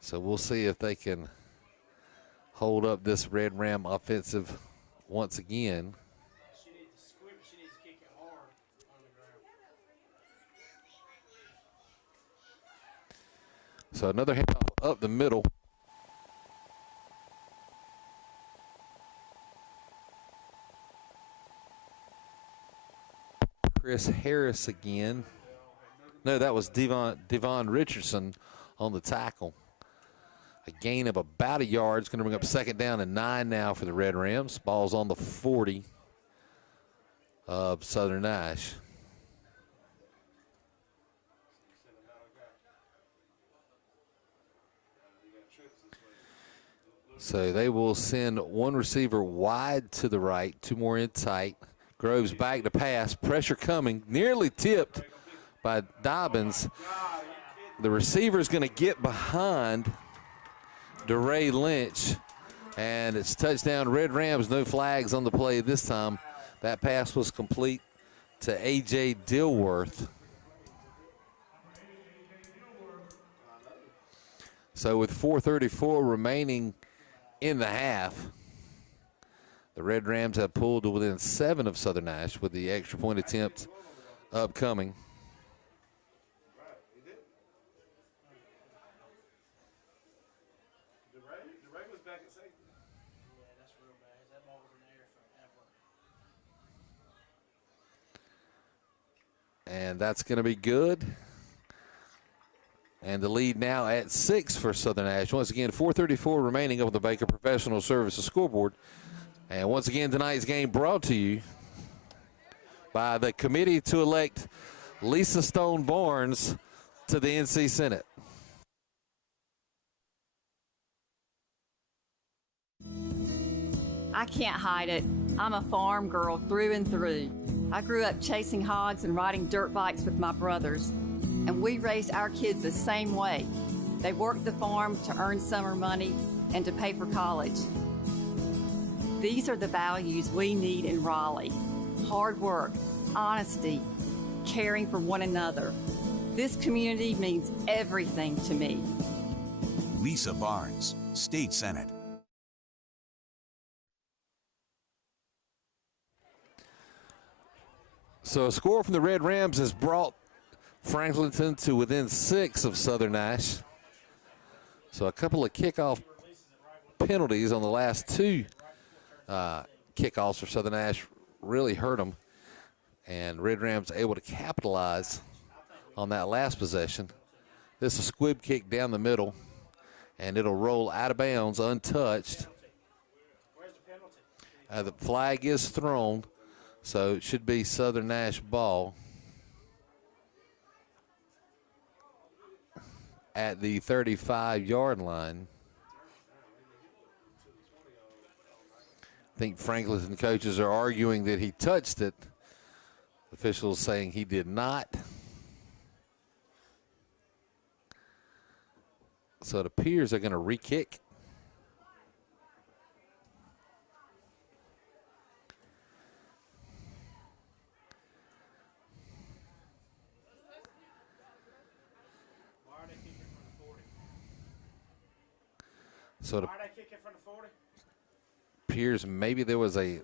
So we'll see if they can hold up this Red Ram offensive once again. She needs to squib. She needs to kick it hard on the ground. So another handoff up the middle. Chris Harris again. No, that was Devon Richardson on the tackle. A gain of about a yard. It's going to bring up second down and 9 now for the Red Rams. Ball's on the 40 of Southern Nash. So they will send one receiver wide to the right, 2 more in tight. Groves back to pass. Pressure coming. Nearly tipped by Dobbins. The receiver is going to get behind DeRay Lynch, and it's touchdown Red Rams. No flags on the play this time. That pass was complete to A.J. Dilworth. So with 4:34 remaining in the half, the Red Rams have pulled to within 7 of Southern Nash with the extra point attempt upcoming. And that's going to be good. And the lead now at 6 for Southern Nash. Once again, 4:34 remaining over the Baker Professional Services scoreboard. And once again, tonight's game brought to you by the committee to elect Lisa Stone Barnes to the NC Senate. I can't hide it. I'm a farm girl through and through. I grew up chasing hogs and riding dirt bikes with my brothers, and we raised our kids the same way. They worked the farm to earn summer money and to pay for college. These are the values we need in Raleigh: hard work, honesty, caring for one another. This community means everything to me. Lisa Barnes, State Senate. So a score from the Red Rams has brought Franklinton to within 6 of Southern Nash. So a couple of kickoff penalties on the last 2 kickoffs for Southern Nash really hurt them. And Red Rams able to capitalize on that last possession. This is a squib kick down the middle, and it'll roll out of bounds untouched. The flag is thrown. So it should be Southern Nash ball at the 35-yard line. I think Franklinton coaches are arguing that he touched it. Officials saying he did not. So it appears they're going to re-kick. So it Why are they kicking from the 40? appears maybe there was a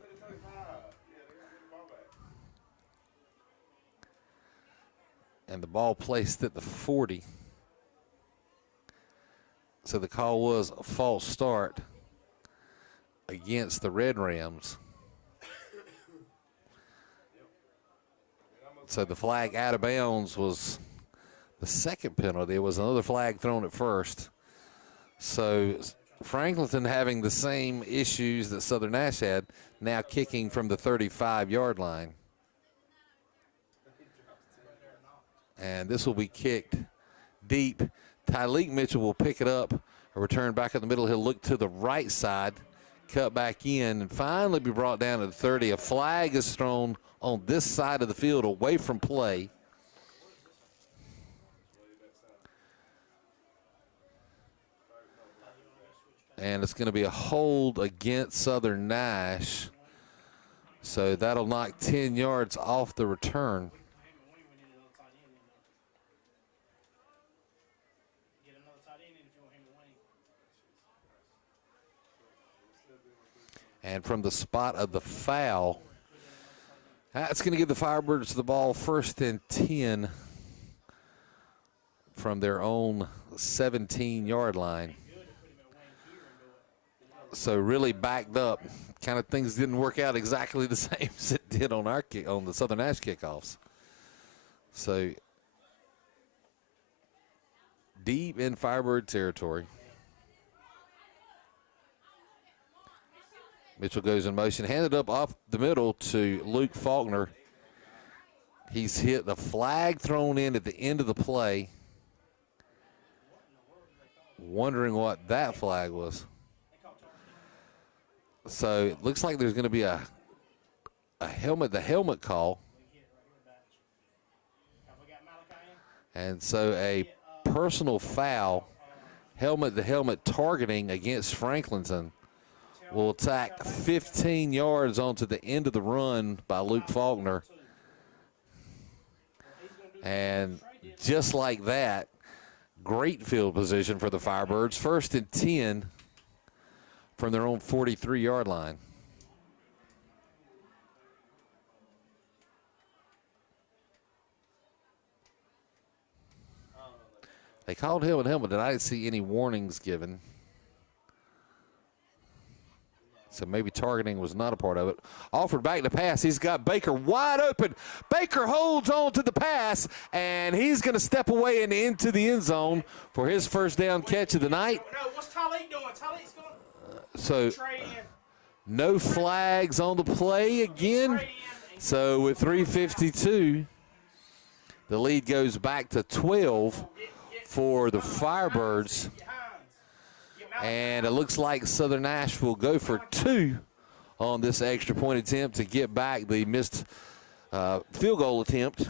and the ball placed at the 40. So the call was a false start against the Red Rams. So the flag out of bounds was the second penalty. It was another flag thrown at first. So Franklinton having the same issues that Southern Nash had, now kicking from the 35-yard line. And this will be kicked deep. Tyleek Mitchell will pick it up, a return back in the middle. He'll look to the right side, cut back in, and finally be brought down to the 30. A flag is thrown on this side of the field away from play. And it's going to be a hold against Southern Nash. So that'll knock 10 yards off the return. And from the spot of the foul, that's going to give the Firebirds the ball 1st and 10 from their own 17-yard line. So really backed up. Kind of things didn't work out exactly the same as it did on our on the Southern Nash kickoffs. So deep in Firebird territory. Mitchell goes in motion, handed up off the middle to Luke Faulkner. He's hit the flag thrown in at the end of the play. Wondering what that flag was. So it looks like there's going to be a helmet call. And so a personal foul, helmet targeting against Franklinton, will attack 15 yards onto the end of the run by Luke Faulkner. And just like that, great field position for the Firebirds. 1st and 10 from their own 43-yard line. They called helmet, and I didn't see any warnings given. So maybe targeting was not a part of it. Offered back to pass. He's got Baker wide open. Baker holds on to the pass, and he's going to step away and into the end zone for his first down catch of the night. No, what's Tyleek doing? Tyleek's going So trade in. no flags on the play again. So with 3:52, the lead goes back to 12 for the Firebirds. And it looks like Southern Nash will go for 2 on this extra point attempt to get back the missed field goal attempt.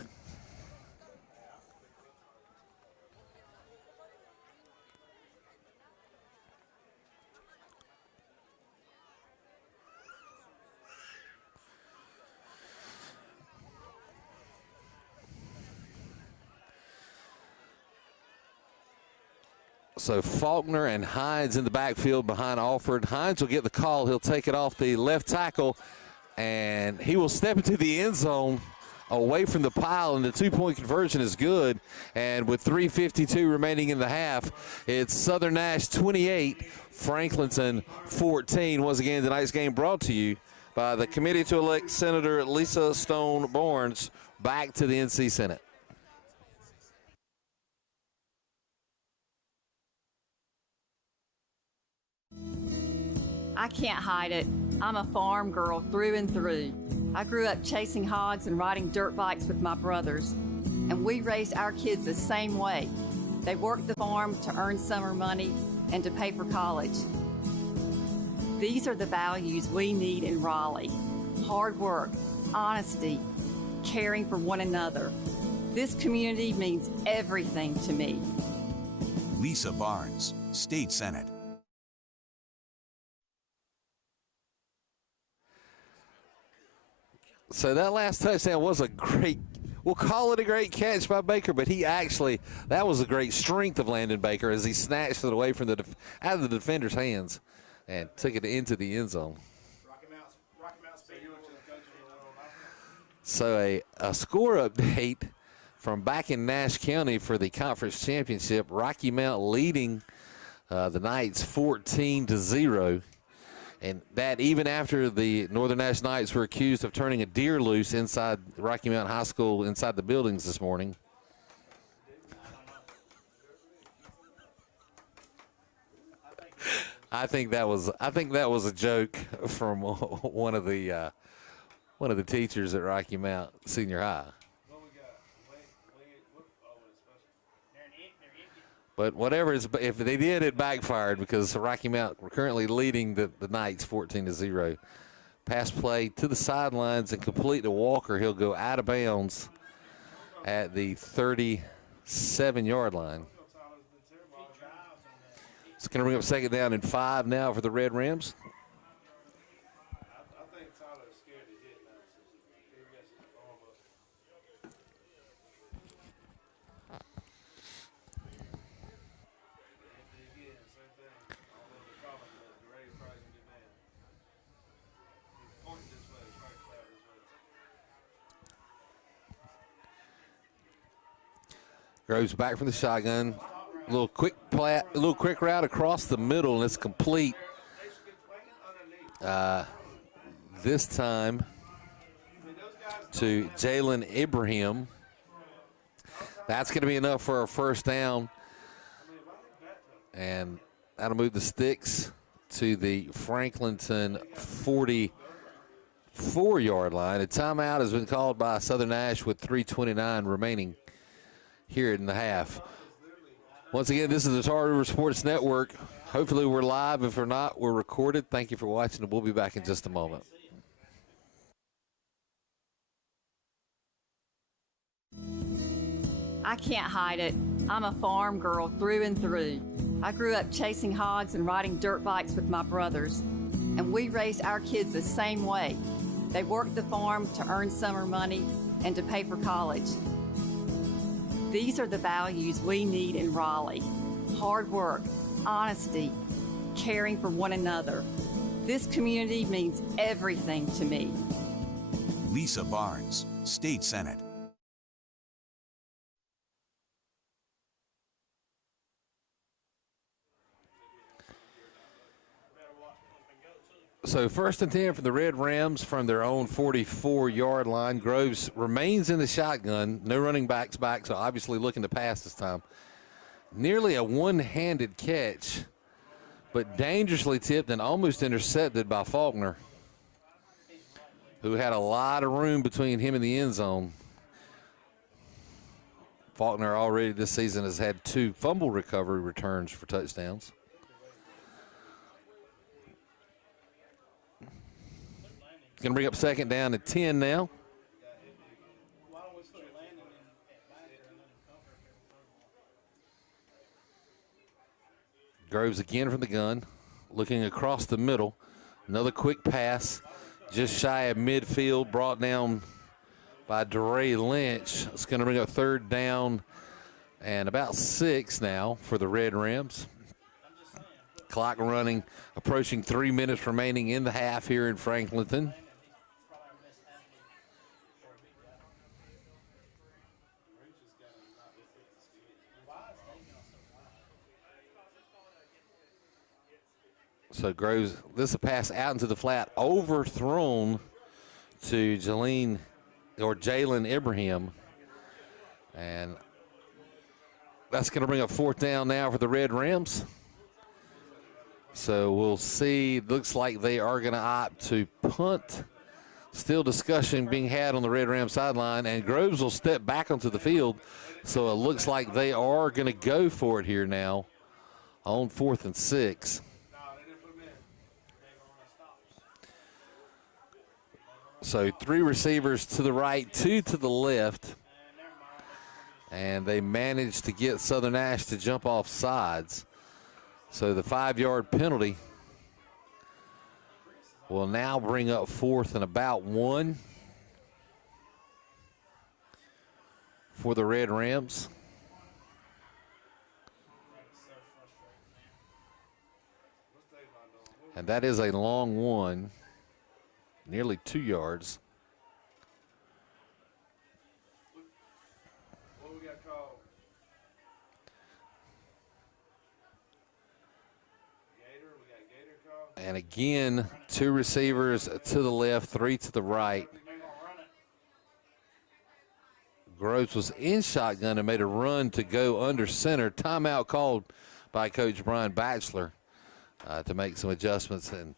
So Faulkner and Hines in the backfield behind Alford. Hines will get the call. He'll take it off the left tackle, and he will step into the end zone away from the pile, and the 2-point conversion is good. And with 3:52 remaining in the half, it's Southern Nash 28, Franklinton 14. Once again, tonight's game brought to you by the committee to elect Senator Lisa Stone Barnes back to the NC Senate. I can't hide it. I'm a farm girl through and through. I grew up chasing hogs and riding dirt bikes with my brothers, and we raised our kids the same way. They worked the farm to earn summer money and to pay for college. These are the values we need in Raleigh: hard work, honesty, caring for one another. This community means everything to me. Lisa Barnes, State Senate. So that last touchdown was a great we'll call it a great catch by Baker, but he actually, that was a great strength of Landon Baker as he snatched it away from out of the defender's hands and took it into the end zone. Rocky Mount Speed went to the coaches and So a score update from back in Nash County for the conference championship. Rocky Mount leading the Knights 14-0. And that even after the Northern Nash Knights were accused of turning a deer loose inside Rocky Mount High School, inside the buildings this morning. I think that was a joke from one of the teachers at Rocky Mount Senior High. But whatever, if they did, it backfired because Rocky Mount were currently leading the Knights 14-0. Pass play to the sidelines and complete to Walker. He'll go out of bounds at the 37-yard line. It's going to bring up second down and 5 now for the Red Rams. I think Tyler's scared to hit now since he messed his arm up. Again, same thing. I don't know what the problem is, but Ray probably can get mad. He's pointing this way, he's right side this way. Groves back from the shotgun. A little quick route across the middle, and it's complete. This time to Jalen Ibrahim. That's going to be enough for a first down. And that'll move the sticks to the Franklinton 44-yard line. A timeout has been called by Southern Nash with 3:29 remaining here in the half. Once again, this is the Tar River Sports Network. Hopefully we're live. If we're not, we're recorded. Thank you for watching, and we'll be back in just a moment. I can't hide it. I'm a farm girl through and through. I grew up chasing hogs and riding dirt bikes with my brothers, and we raised our kids the same way. They worked the farm to earn summer money and to pay for college. These are the values we need in Raleigh. Hard work, honesty, caring for one another. This community means everything to me. Lisa Barnes, State Senate. So 1st and 10 for the Red Rams from their own 44-yard line. Groves remains in the shotgun. No running backs back, so obviously looking to pass this time. Nearly a one-handed catch, but dangerously tipped and almost intercepted by Faulkner, who had a lot of room between him and the end zone. Faulkner already this season has had 2 fumble recovery returns for touchdowns. Going to bring up second down at 10 now. Groves again from the gun, looking across the middle. Another quick pass, just shy of midfield, brought down by DeRay Lynch. It's going to bring up third down and about 6 now for the Red Rams. Clock running, approaching 3 minutes remaining in the half here in Franklinton. So Groves, this is a pass out into the flat, overthrown to Jalen Ibrahim. And that's going to bring up fourth down now for the Red Rams. So we'll see. Looks like they are going to opt to punt. Still discussion being had on the Red Rams sideline, and Groves will step back onto the field. So it looks like they are going to go for it here now on 4th and 6. So 3 receivers to the right, 2 to the left. And they managed to get Southern Nash to jump off sides. So the 5-yard penalty will now bring up 4th and about 1. for the Red Rams. And that is a long one, nearly 2 yards. What we got called? Gator? We got Gator called? And again, 2 receivers to the left, 3 to the right. Groves was in shotgun and made a run to go under center. Timeout called by Coach Brian Batchelor to make some adjustments. And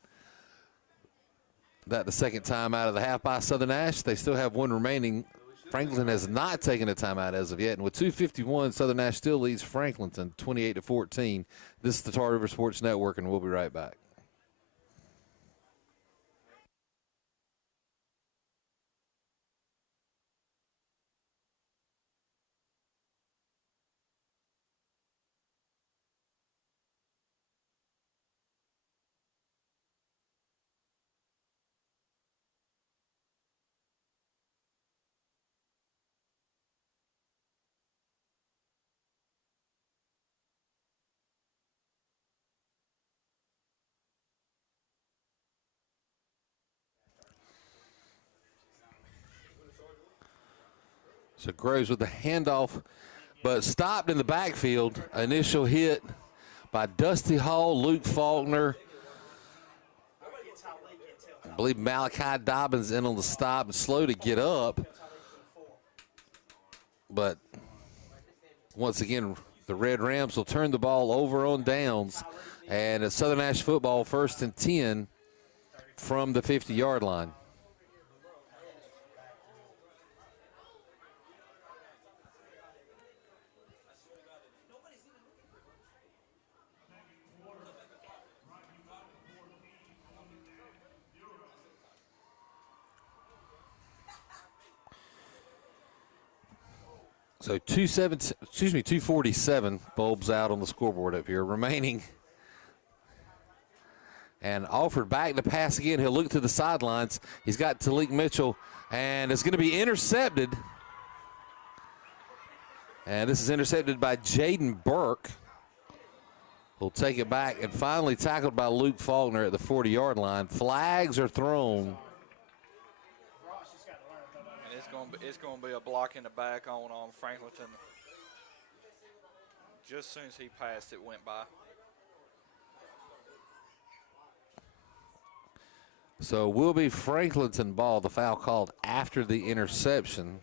that the second time out of the half by Southern Nash. They still have one remaining. Franklinton has not taken a timeout as of yet. And with 2:51, Southern Nash still leads Franklinton 28-14. This is the Tar River Sports Network, and we'll be right back. So Groves with the handoff, but stopped in the backfield. Initial hit by Dusty Hall, Luke Faulkner. I believe Malachi Dobbins in on the stop and slow to get up. But once again, the Red Rams will turn the ball over on downs. And it's Southern Nash football, 1st and 10 from the 50-yard line. So 247 bulbs out on the scoreboard up here remaining. And offered back to pass again. He'll look to the sidelines. He's got Talik Mitchell, and it's going to be intercepted. And this is intercepted by Jaden Burke. We'll take it back, and finally tackled by Luke Faulkner at the 40-yard line. Flags are thrown. It's going to be a block in the back on Franklinton. Just as soon as he passed, it went by. So will be Franklinton ball, the foul called after the interception.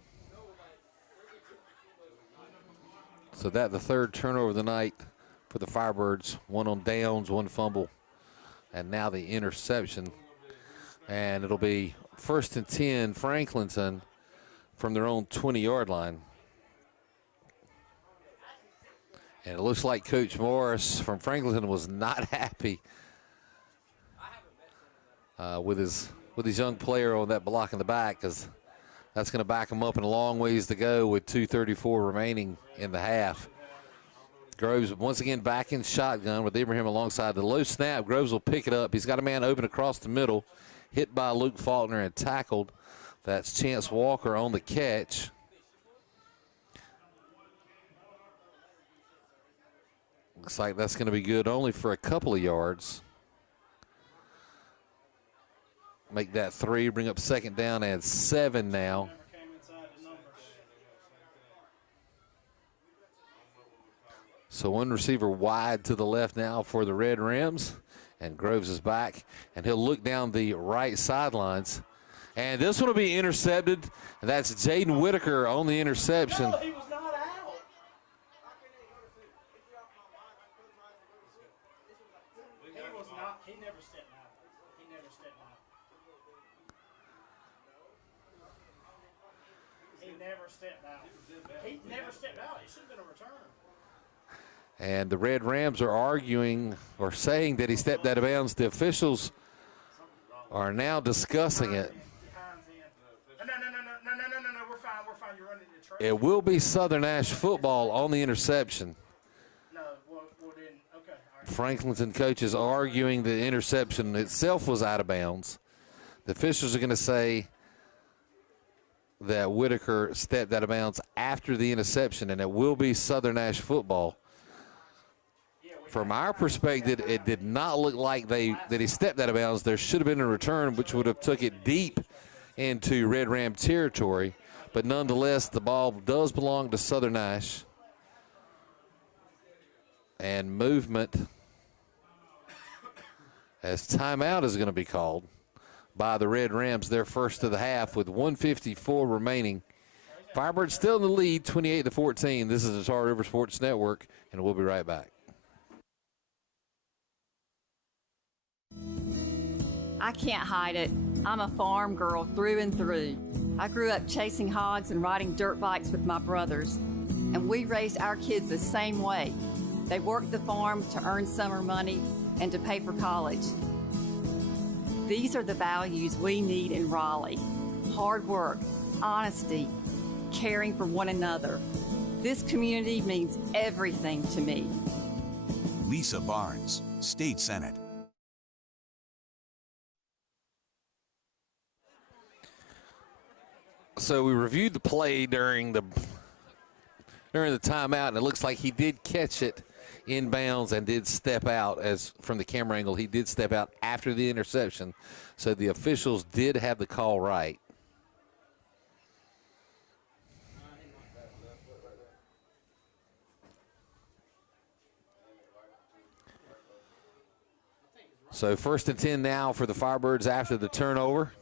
So that the third turnover of the night for the Firebirds. One on downs, one fumble, and now the interception. And it'll be 1st and 10, Franklinton, from their own 20-yard line. And it looks like Coach Morris from Franklinton was not happy with his young player on that block in the back, because that's going to back him up in a long ways to go with 2:34 remaining in the half. Groves once again back in shotgun with Ibrahim alongside the low snap. Groves will pick it up. He's got a man open across the middle, hit by Luke Faulkner and tackled. That's Chance Walker on the catch. Looks like that's going to be good only for a couple of yards. Make that 3, bring up 2nd down and 7 now. So one receiver wide to the left now for the Red Rams. And Groves is back, and he'll look down the right sidelines. And this one will be intercepted. And that's Jaden Whitaker on the interception. No, he was not out. He was not. He never stepped out. He never stepped out. He never stepped out. He never stepped out. It should have been a return. And the Red Rams are arguing or saying that he stepped out of bounds. The officials are now discussing it. No, we're fine. You're running the trail. It will be Southern Nash football on the interception. No, well then, okay. All right. Franklinton coaches arguing the interception itself was out of bounds. The officials are going to say that Whitaker stepped out of bounds after the interception, and it will be Southern Nash football. From our perspective, it did not look like that he stepped out of bounds. There should have been a return, which would have took it deep into Red Ram territory. But nonetheless, the ball does belong to Southern Nash. And movement as timeout is going to be called by the Red Rams, their first of the half, with 1:54 remaining. Firebirds still in the lead, 28-14. This is the Tar River Sports Network, and we'll be right back. I can't hide it. I'm a farm girl through and through. I grew up chasing hogs and riding dirt bikes with my brothers, and we raised our kids the same way. They worked the farm to earn summer money and to pay for college. These are the values we need in Raleigh: hard work, honesty, caring for one another. This community means everything to me. Lisa Barnes, State Senate. So we reviewed the play during the timeout, and it looks like he did catch it inbounds and did step out. As from the camera angle, he did step out after the interception. So the officials did have the call right. So 1st and 10 now for the Firebirds after the turnover.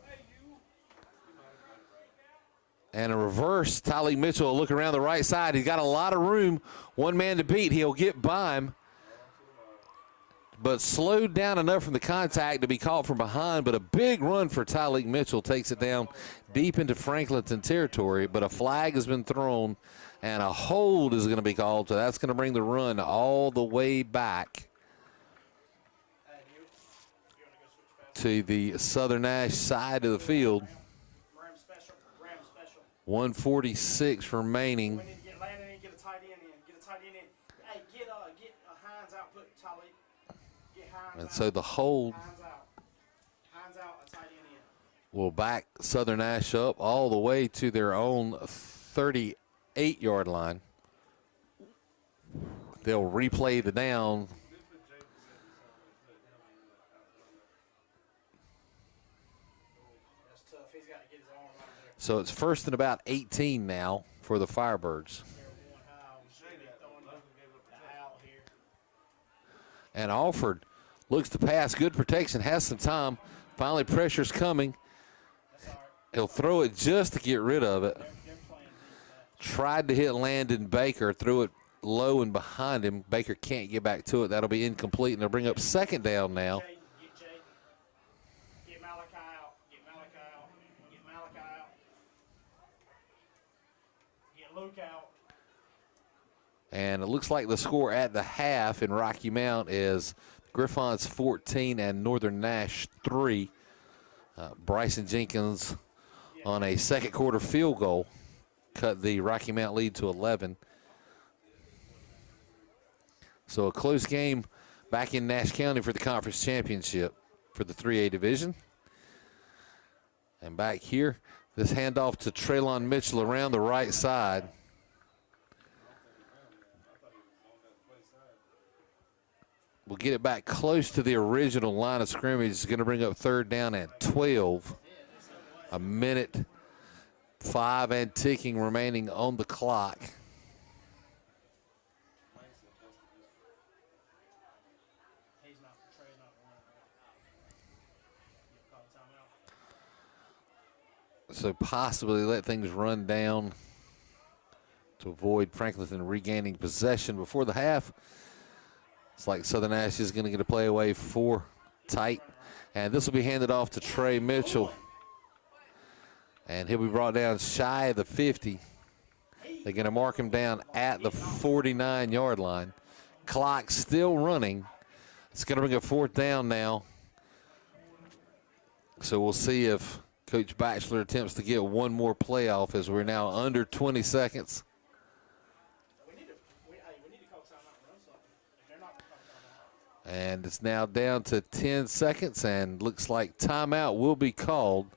And a reverse. Tyleek Mitchell will look around the right side. He's got a lot of room. One man to beat. He'll get by him. But slowed down enough from the contact to be caught from behind. But a big run for Tyleek Mitchell takes it down deep into Franklinton territory. But a flag has been thrown, and a hold is going to be called. So that's going to bring the run all the way back to the Southern Nash side of the field. 1:46 remaining. We need to get Landon in, get a tight end in. Get a tight end in. Hey, get Hines out, put Tyleek. Get Hines And out. so the hold Hines out. Hines out, a tight end in. will back Southern Nash up all the way to their own 38-yard line. They'll replay the down. That's tough. He's got to get his arm out there. So it's 1st and about 18 now for the Firebirds. They're going high. We should be throwing the out here. And Alford looks to pass. Good protection. Has some time. Finally, pressure's coming. That's all right. He'll throw it just to get rid of it. They're playing deep. Tried to hit Landon Baker. Threw it low and behind him. Baker can't get back to it. That'll be incomplete. And they'll bring up 2nd down now. Get Jay. Get Malachi out. Get Malachi out. Get Malachi out. Get Luke out. And it looks like the score at the half in Rocky Mount is Griffons 14 and Northern Nash 3. Bryson Jenkins on a second quarter field goal cut the Rocky Mount lead to 11. So a close game back in Nash County for the conference championship for the 3A division. And back here, this handoff to Traylon Mitchell around the right side. We'll get it back close to the original line of scrimmage. It's going to bring up 3rd down at 12. A minute 5 and ticking remaining on the clock. So possibly let things run down to avoid Franklinton regaining possession before the half. It's like Southern Nash is going to get a play away 4 tight. And this will be handed off to Trey Mitchell. And he'll be brought down shy of the 50. They're going to mark him down at the 49-yard line. Clock still running. It's going to bring a 4th down now. So we'll see if Coach Batchelor attempts to get one more play off as we're now under 20 seconds. We need to call timeout and run something. If they're not going to call timeout. And it's now down to 10 seconds, and looks like timeout will be called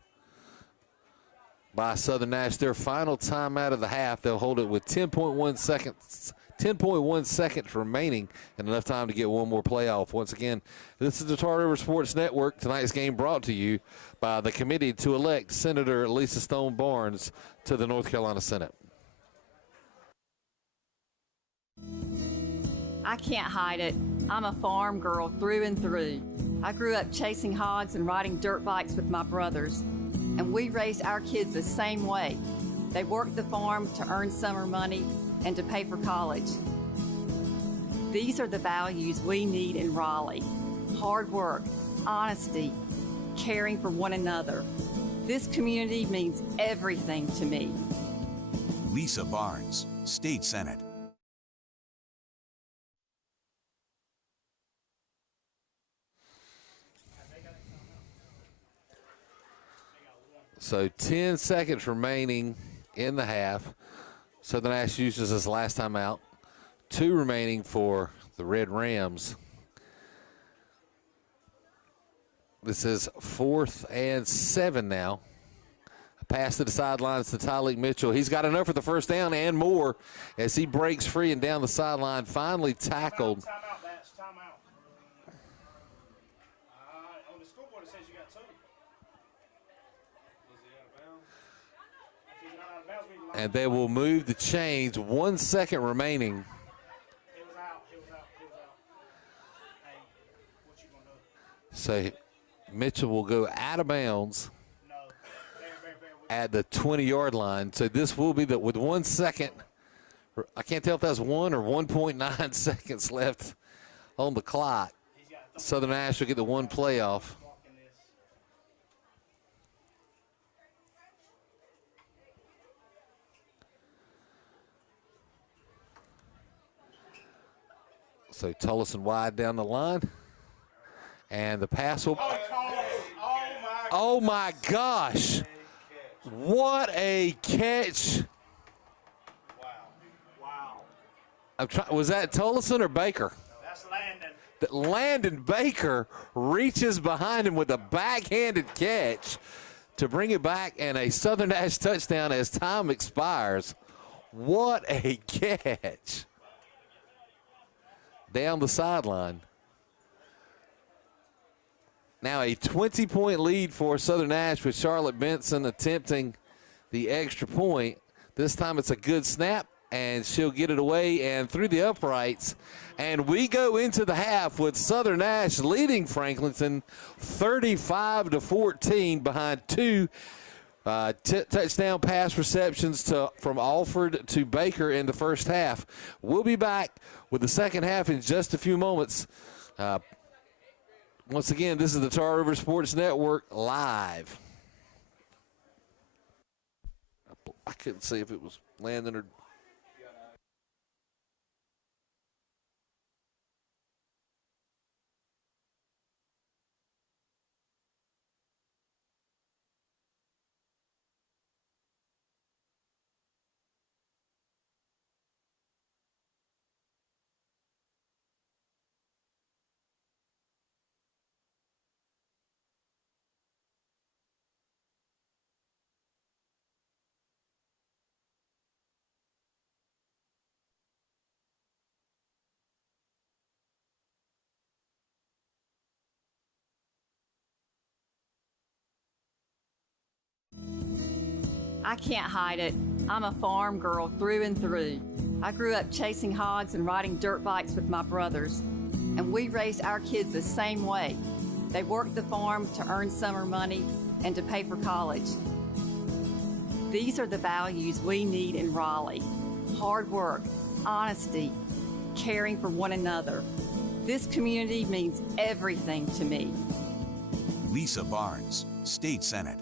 by Southern Nash. Their final timeout of the half, they'll hold it with 10.1 seconds remaining and enough time to get one more playoff. Once again, this is the Tar River Sports Network. Tonight's game brought to you by the committee to elect Senator Lisa Stone Barnes to the North Carolina Senate. I can't hide it. I'm a farm girl through and through. I grew up chasing hogs and riding dirt bikes with my brothers, and we raised our kids the same way. They worked the farm to earn summer money and to pay for college. These are the values we need in Raleigh: hard work, honesty, caring for one another. This community means everything to me. Lisa Barnes, State Senate. So 10 seconds remaining in the half. Southern Nash uses his last time out. 2 remaining for the Red Rams. This is 4th and 7 now. A pass to the sidelines to Tyleek Mitchell. He's got enough for the first down and more as he breaks free and down the sideline, finally tackled. Timeout, Nash. Timeout. On the scoreboard, it says you got 2. Was he out of bounds? If he's not out of bounds, we can line And they will move the chains. 1 second remaining. He was out. He was out. He was out. Hey, what you gonna do? So Mitchell will go out of bounds No. Bear. at the 20-yard line. So this will be with 1 second. I can't tell if that's 1 or 1.9 seconds left on the clock. He's got Southern Nash will get the 1 playoff. blocking this. So Tullison wide down the line. And the pass will. Oh my gosh. What a catch. Wow. Was that Tullison or Baker? That's Landon. Landon Baker reaches behind him with a backhanded catch to bring it back, and a Southern Nash touchdown as time expires. What a catch. Down the sideline. Now a 20-point lead for Southern Nash with Charlotte Benson attempting the extra point. This time it's a good snap, and she'll get it away and through the uprights. And we go into the half with Southern Nash leading Franklinton 35-14 behind 2 touchdown pass receptions from Alford to Baker in the first half. We'll be back with the second half in just a few moments. Once again, this is the Tar River Sports Network live. I couldn't see if it was Landon or I can't hide it. I'm a farm girl through and through. I grew up chasing hogs and riding dirt bikes with my brothers, and we raised our kids the same way. They worked the farm to earn summer money and to pay for college. These are the values we need in Raleigh: hard work, honesty, caring for one another. This community means everything to me. Lisa Barnes, State Senate.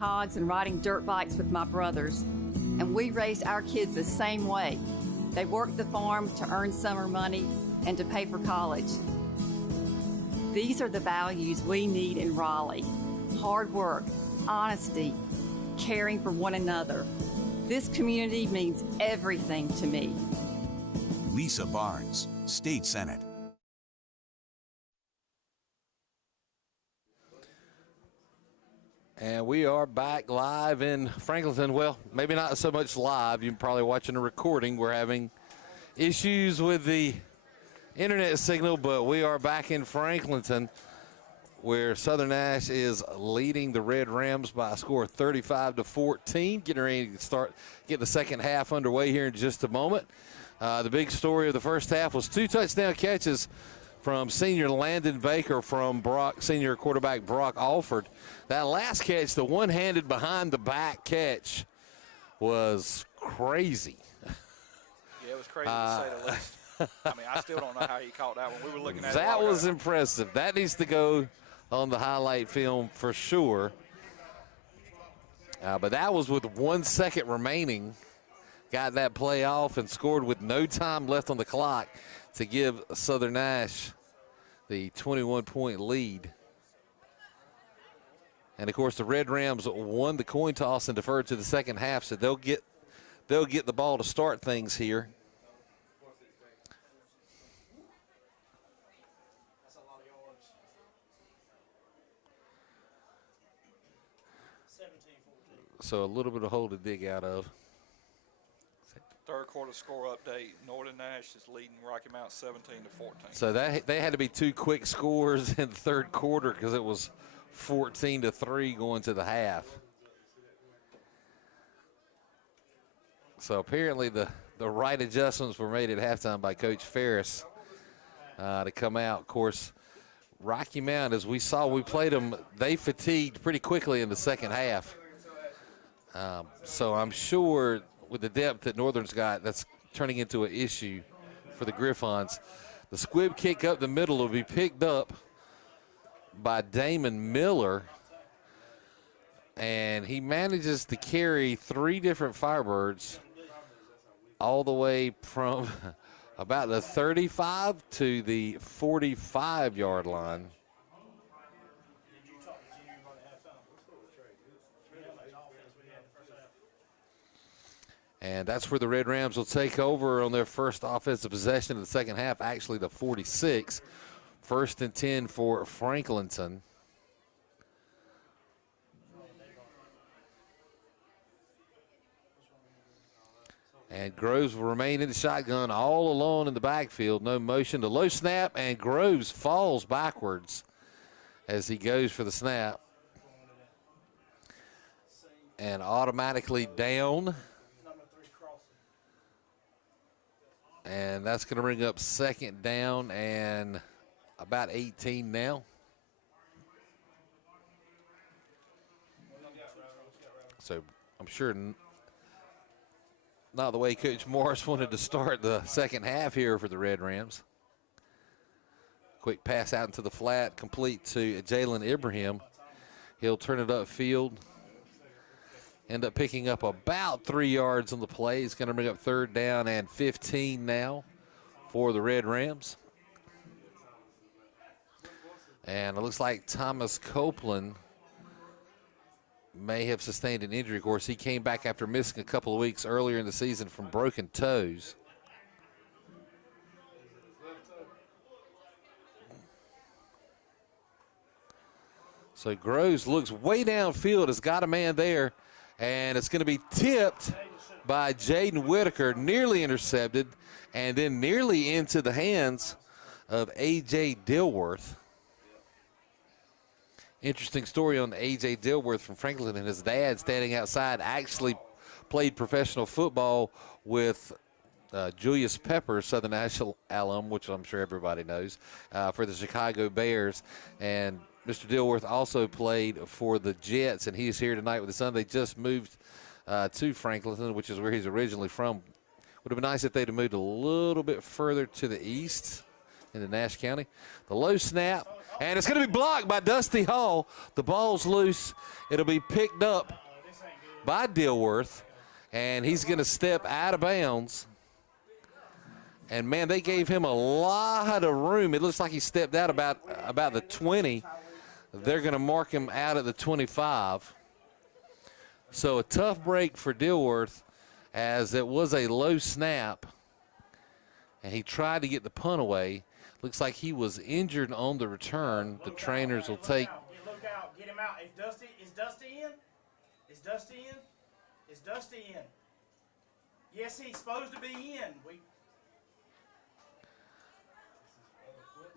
hogs and riding dirt bikes with my brothers, and we raised our kids the same way. They worked the farm to earn summer money and to pay for college. These are the values we need in Raleigh: hard work, honesty, caring for one another. This community means everything to me. Lisa Barnes, State Senate. And we are back live in Franklinton. Well, maybe not so much live. You're probably watching a recording. We're having issues with the internet signal, but we are back in Franklinton, where Southern Nash is leading the Red Rams by a score of 35-14. Getting ready to get the second half underway here in just a moment. The big story of the first half was 2 touchdown catches from senior Landon Baker from senior quarterback Brock Alford. That last catch, the one-handed behind-the-back catch, was crazy. Yeah, it was crazy to say the least. I mean, I still don't know how he caught that one. We were looking at that was impressive. That needs to go on the highlight film for sure. But that was with 1 second remaining. Got that play off and scored with no time left on the clock to give Southern Nash the 21-point lead. And, of course, the Red Rams won the coin toss and deferred to the second half, so they'll get the ball to start things here. That's a lot of yards. 17-14. So a little bit of hole to dig out of. Third quarter score update. Northern Nash is leading Rocky Mount 17-14. So they had to be 2 quick scores in the third quarter because it was 14-3 going to the half. So apparently the right adjustments were made at halftime by Coach Ferris to come out. Of course, Rocky Mount, as we saw, we played them, they fatigued pretty quickly in the second half. So I'm sure with the depth that Northern's got, that's turning into an issue for the Griffons. The squib kick up the middle will be picked up by Damon Miller, and he manages to carry 3 different Firebirds all the way from about the 35 to the 45-yard line. And that's where the Red Rams will take over on their first offensive possession of the second half, actually the 46. 1st and 10 for Franklinton. And Groves will remain in the shotgun all alone in the backfield. No motion. The low snap, and Groves falls backwards as he goes for the snap. And automatically down. And that's going to bring up 2nd down and about 18 now. So I'm sure not the way Coach Morris wanted to start the second half here for the Red Rams. Quick pass out into the flat, complete to Jalen Ibrahim. He'll turn it upfield. End up picking up about 3 yards on the play. He's going to bring up 3rd down and 15 now for the Red Rams. And it looks like Thomas Copeland may have sustained an injury. Of course, he came back after missing a couple of weeks earlier in the season from broken toes. So Groves looks way downfield, has got a man there. And it's going to be tipped by Jaden Whitaker, nearly intercepted, and then nearly into the hands of A.J. Dilworth. Interesting story on A.J. Dilworth from Franklin, and his dad standing outside actually played professional football with Julius Pepper, Southern National alum, which I'm sure everybody knows, for the Chicago Bears. And Mr. Dilworth also played for the Jets, and he's here tonight with his son. They just moved to Franklinton, which is where he's originally from. Would have been nice if they'd have moved a little bit further to the east into Nash County. The low snap, And it's going to be blocked by Dusty Hall. The ball's loose. It'll be picked up by Dilworth. And he's going to step out of bounds. And, man, they gave him a lot of room. It looks like he stepped out about the 20. They're going to mark him out at the 25. So a tough break for Dilworth, as it was a low snap. And he tried to get the punt away. Looks like he was injured on the return. The trainers will take. Look out. Get him out. Is Dusty in? Is Dusty in? Is Dusty in? Yes, he's supposed to be in.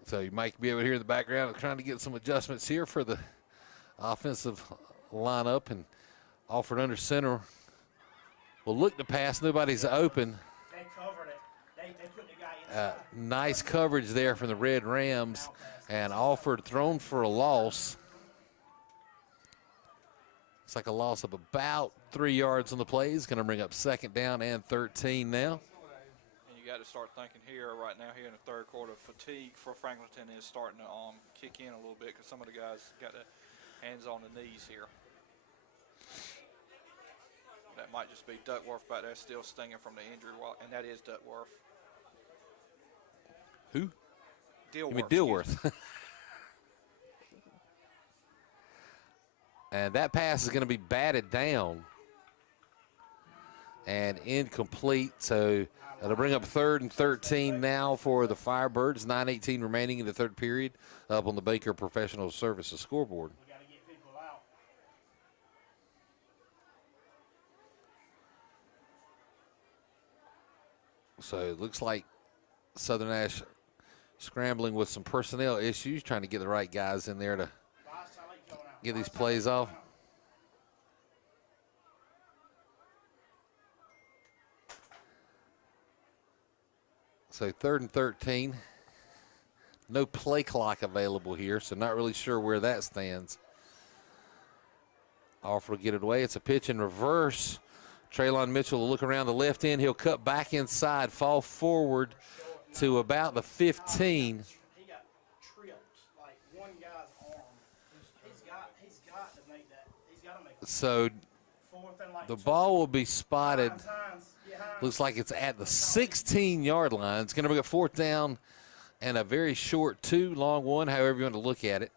So you might be able to hear in the background trying to get some adjustments here for the offensive lineup. And Alford under center will look to pass. Nobody's open. They covered it. They put the guy inside. Nice coverage there from the Red Rams. And Alford thrown for a loss. It's like a loss of about 3 yards on the play. He's going to bring up 2nd down and 13 now. Got to start thinking here right now here in the third quarter. Fatigue for Franklinton is starting to kick in a little bit because some of the guys got their hands on the knees here. That might just be Duckworth back there still stinging from the injury, and that is Duckworth. Who? Dilworth. You mean Dilworth. And that pass is going to be batted down and incomplete. So it'll bring up 3rd and 13 now for the Firebirds. 9:18 remaining in the third period up on the Baker Professional Services scoreboard. We got to get people out. So it looks like Southern Nash scrambling with some personnel issues, trying to get the right guys in there to get these plays off. So 3rd and 13. No play clock available here, so not really sure where that stands. Alford will get it away. It's a pitch in reverse. Traylon Mitchell will look around the left end. He'll cut back inside, fall forward to about the 15. He got tripped, like one guy's arm. He's got to make that. He's got to make that. So 4th and like the ball will be spotted. Hines. Looks like it's at the 16-yard line. It's going to be a 4th down and a very short 2, long 1, however you want to look at it,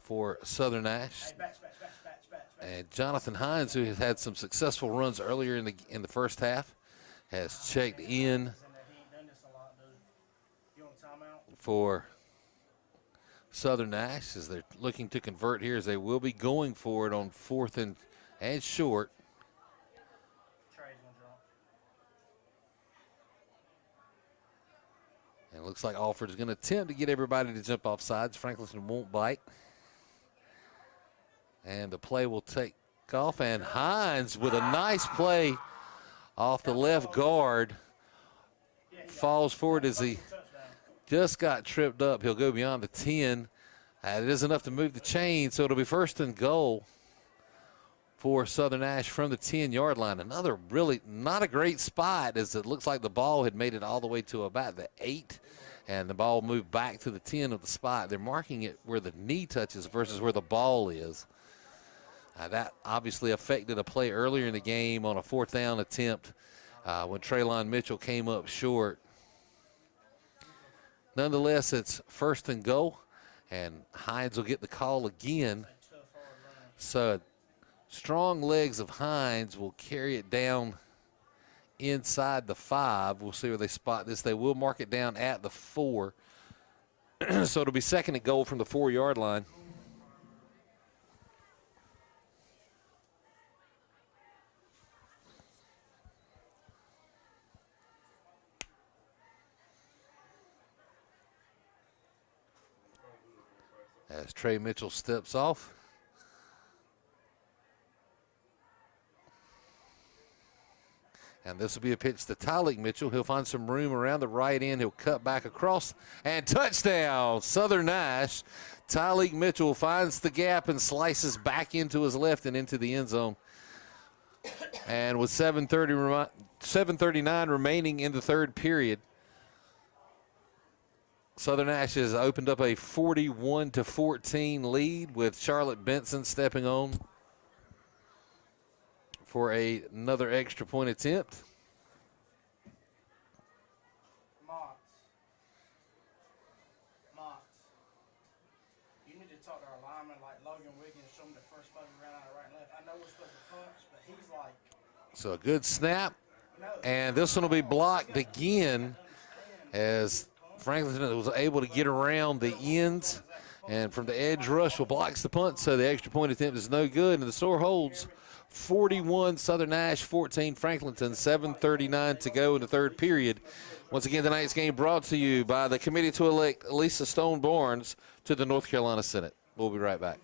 for Southern Nash. And Jonathan Hines, who has had some successful runs earlier in the first half, has checked in for Southern Nash as they're looking to convert here, as they will be going for it on 4th and short. And it looks like Alford is going to attempt to get everybody to jump off sides. Franklinton won't bite. And the play will take off. And Hines with a nice play off the left guard. Falls forward as he just got tripped up. He'll go beyond the 10. It is enough to move the chain, so it'll be 1st and goal for Southern Nash from the 10-yard line. Another really not a great spot, as it looks like the ball had made it all the way to about the 8, and the ball moved back to the 10 of the spot. They're marking it where the knee touches versus where the ball is. That obviously affected a play earlier in the game on a 4th down attempt when Traylon Mitchell came up short. Nonetheless, it's 1st and goal, and Hines will get the call again. So strong legs of Hines will carry it down inside the 5. We'll see where they spot this. They will mark it down at the 4. So it'll be 2nd and goal from the 4-yard line. As Trey Mitchell steps off. And this will be a pitch to Tyleek Mitchell. He'll find some room around the right end. He'll cut back across, and touchdown, Southern Nash. Tyleek Mitchell finds the gap and slices back into his left and into the end zone. And with 7:39 remaining in the third period, Southern Nash has opened up a 41-14 lead with Charlotte Benson stepping on for another extra point attempt. You need to talk to our lineman like Logan Wiggins, show him the first play we ran out of right and left. I know we're supposed to punch, but he's like. So a good snap, and this one will be blocked again as Franklinton was able to get around the ends, and from the edge rush will blocks the punt, so the extra point attempt is no good, and the score holds 41 Southern Nash, 14 Franklinton, 7:39 to go in the third period. Once again, tonight's game brought to you by the committee to elect Lisa Stone Barnes to the North Carolina Senate. We'll be right back.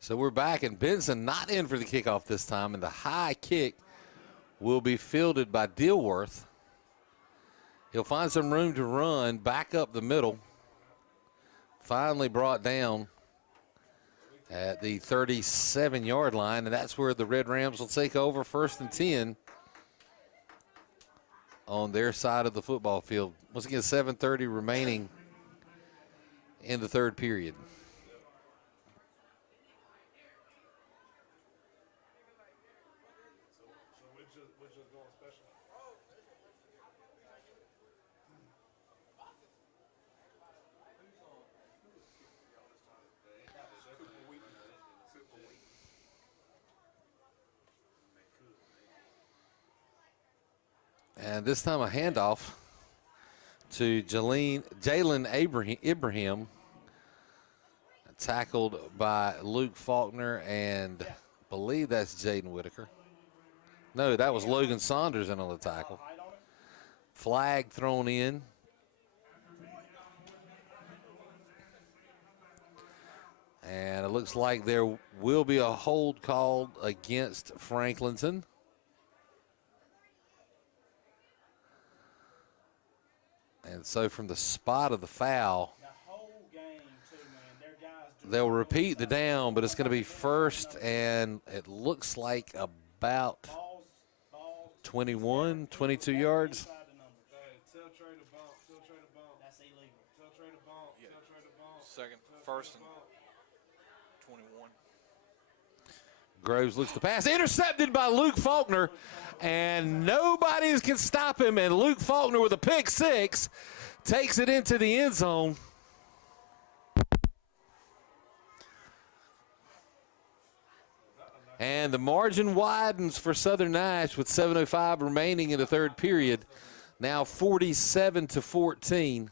So we're back, and Benson not in for the kickoff this time, and the high kick will be fielded by Dilworth. He'll find some room to run back up the middle. Finally brought down at the 37-yard line, and that's where the Red Rams will take over 1st and 10 on their side of the football field. Once again, 7:30 remaining in the third period. And this time a handoff to Jalen Ibrahim, tackled by Luke Faulkner, and I believe that's Jaden Whitaker. No, that was Logan Saunders in on the tackle. Flag thrown in. And it looks like there will be a hold called against Franklinton. And so from the spot of the foul, they'll repeat the down, but it's going to be 1st, and it looks like about 21, 22 yards. Second, 1st and 21. Groves looks to pass, intercepted by Luke Faulkner, and nobody can stop him, and Luke Faulkner with a pick six takes it into the end zone. And the margin widens for Southern Nash with 7:05 remaining in the third period. Now 47-14.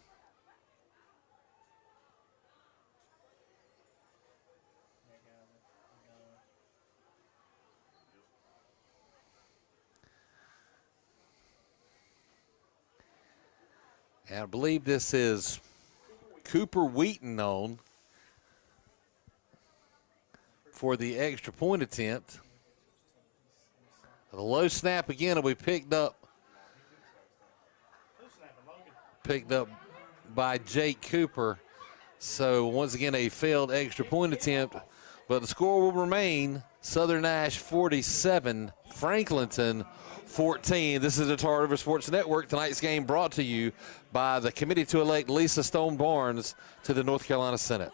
And I believe this is Cooper Wheaton on for the extra point attempt. The low snap again will be picked up by Jake Cooper. So once again, a failed extra point attempt, but the score will remain Southern Nash 47, Franklinton 14. This is the Tar River Sports Network. Tonight's game brought to you by the committee to elect Lisa Stone Barnes to the North Carolina Senate.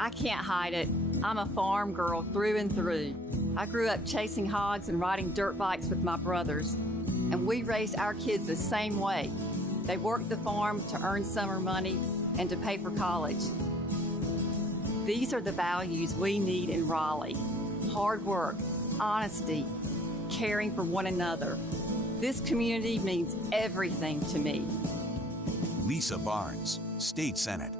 I can't hide it. I'm a farm girl through and through. I grew up chasing hogs and riding dirt bikes with my brothers, and we raised our kids the same way. They worked the farm to earn summer money and to pay for college. These are the values we need in Raleigh: hard work, honesty, caring for one another. This community means everything to me. Lisa Barnes, State Senate.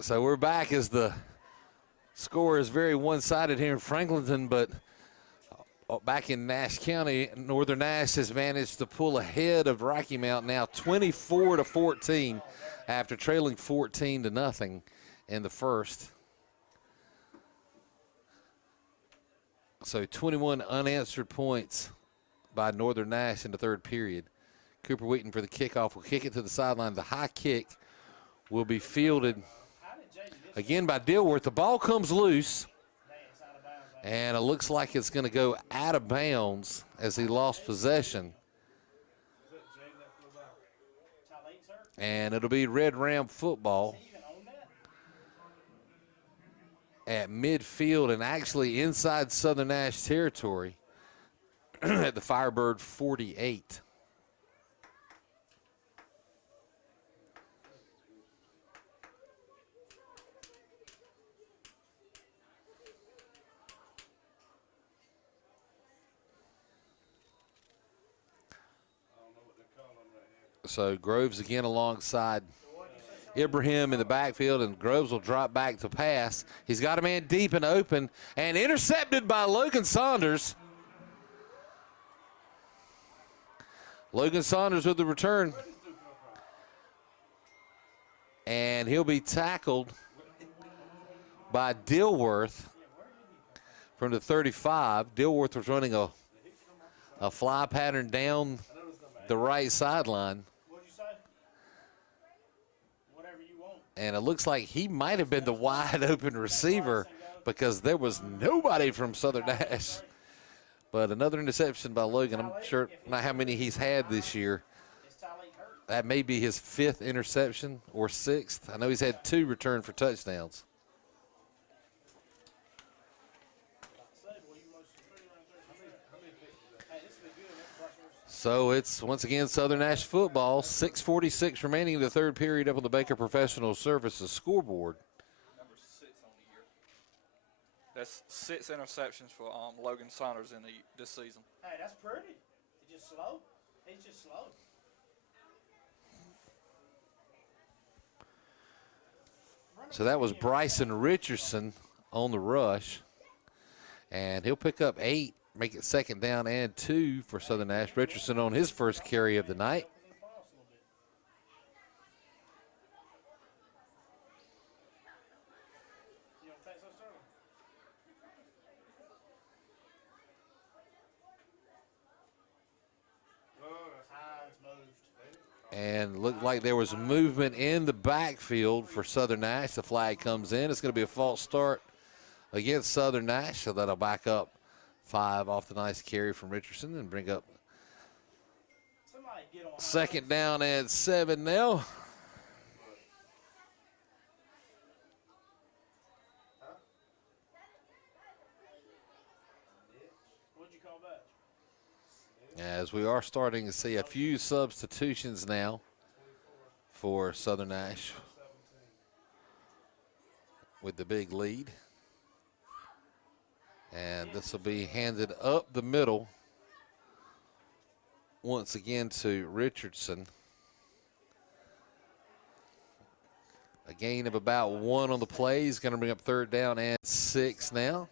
So we're back as the score is very one-sided here in Franklinton, but back in Nash County, Northern Nash has managed to pull ahead of Rocky Mount now 24-14 after trailing 14-0 in the first. So 21 unanswered points by Northern Nash in the third period. Cooper Wheaton for the kickoff will kick it to the sideline. The high kick will be fielded again by Dilworth. The ball comes loose, and it looks like it's going to go out of bounds as he lost possession. And it'll be Red Ram football at midfield and actually inside Southern Nash territory at the Firebird 48. So Groves again alongside Ibrahim in the backfield, and Groves will drop back to pass. He's got a man deep and open and intercepted by Logan Saunders. Logan Saunders with the return. And he'll be tackled by Dilworth from the 35. Dilworth was running a fly pattern down the right sideline. And it looks like he might have been the wide open receiver because there was nobody from Southern Nash. But another interception by Logan. I'm sure not how many he's had this year. That may be his 5th interception or 6th. I know he's had 2 returned for touchdowns. So it's once again Southern Nash football. 6:46 remaining in the third period up on the Baker Professional Services scoreboard. Number 6 on the year. That's 6 interceptions for Logan Saunders in this season. Hey, that's pretty. He's just slow. He's just slow. So that was Bryson Richardson on the rush. And he'll pick up 8. Make it 2nd down and 2 for Southern Nash. Richardson on his first carry of the night. And looked like there was movement in the backfield for Southern Nash. The flag comes in. It's going to be a false start against Southern Nash, so that'll back up 5 off the nice carry from Richardson and bring up 2nd down and 7 now. As we are starting to see a few substitutions now for Southern Nash with the big lead. And this will be handed up the middle once again to Richardson. A gain of about 1 on the play. He's going to bring up 3rd down and 6 now.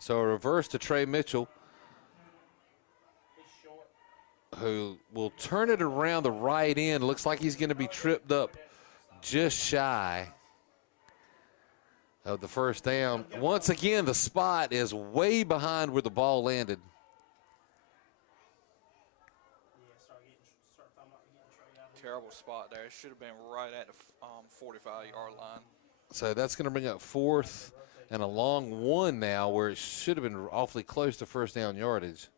So a reverse to Trey Mitchell, who will turn it around the right end. Looks like he's going to be tripped up just shy of the first down. Once again, the spot is way behind where the ball landed. Start talking about getting Trey out of here. Terrible spot there. It should have been right at the 45-yard line. So that's going to bring up 4th and a long one now, where it should have been awfully close to first down yardage.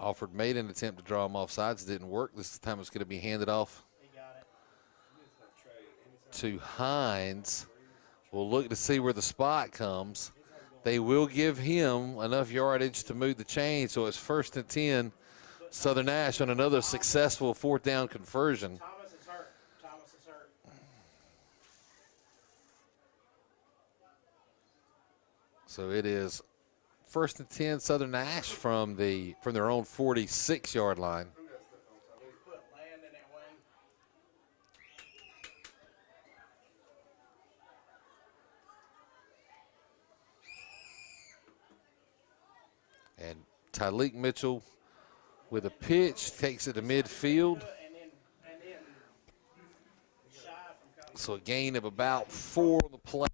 Alford made an attempt to draw him off sides. Didn't work. This time it's going to be handed off He got it. to Hines. We'll look to see where the spot comes. They will give him enough yardage to move the chain, so it's 1st and 10. Southern Nash on another successful 4th down conversion. Thomas is hurt. Thomas is hurt. So it is 1st and 10 Southern Nash from their own 46-yard line. Put Land in that wing. And Tyleek Mitchell with a pitch takes it to midfield. And then shy from coming. So a gain of about 4 on the play.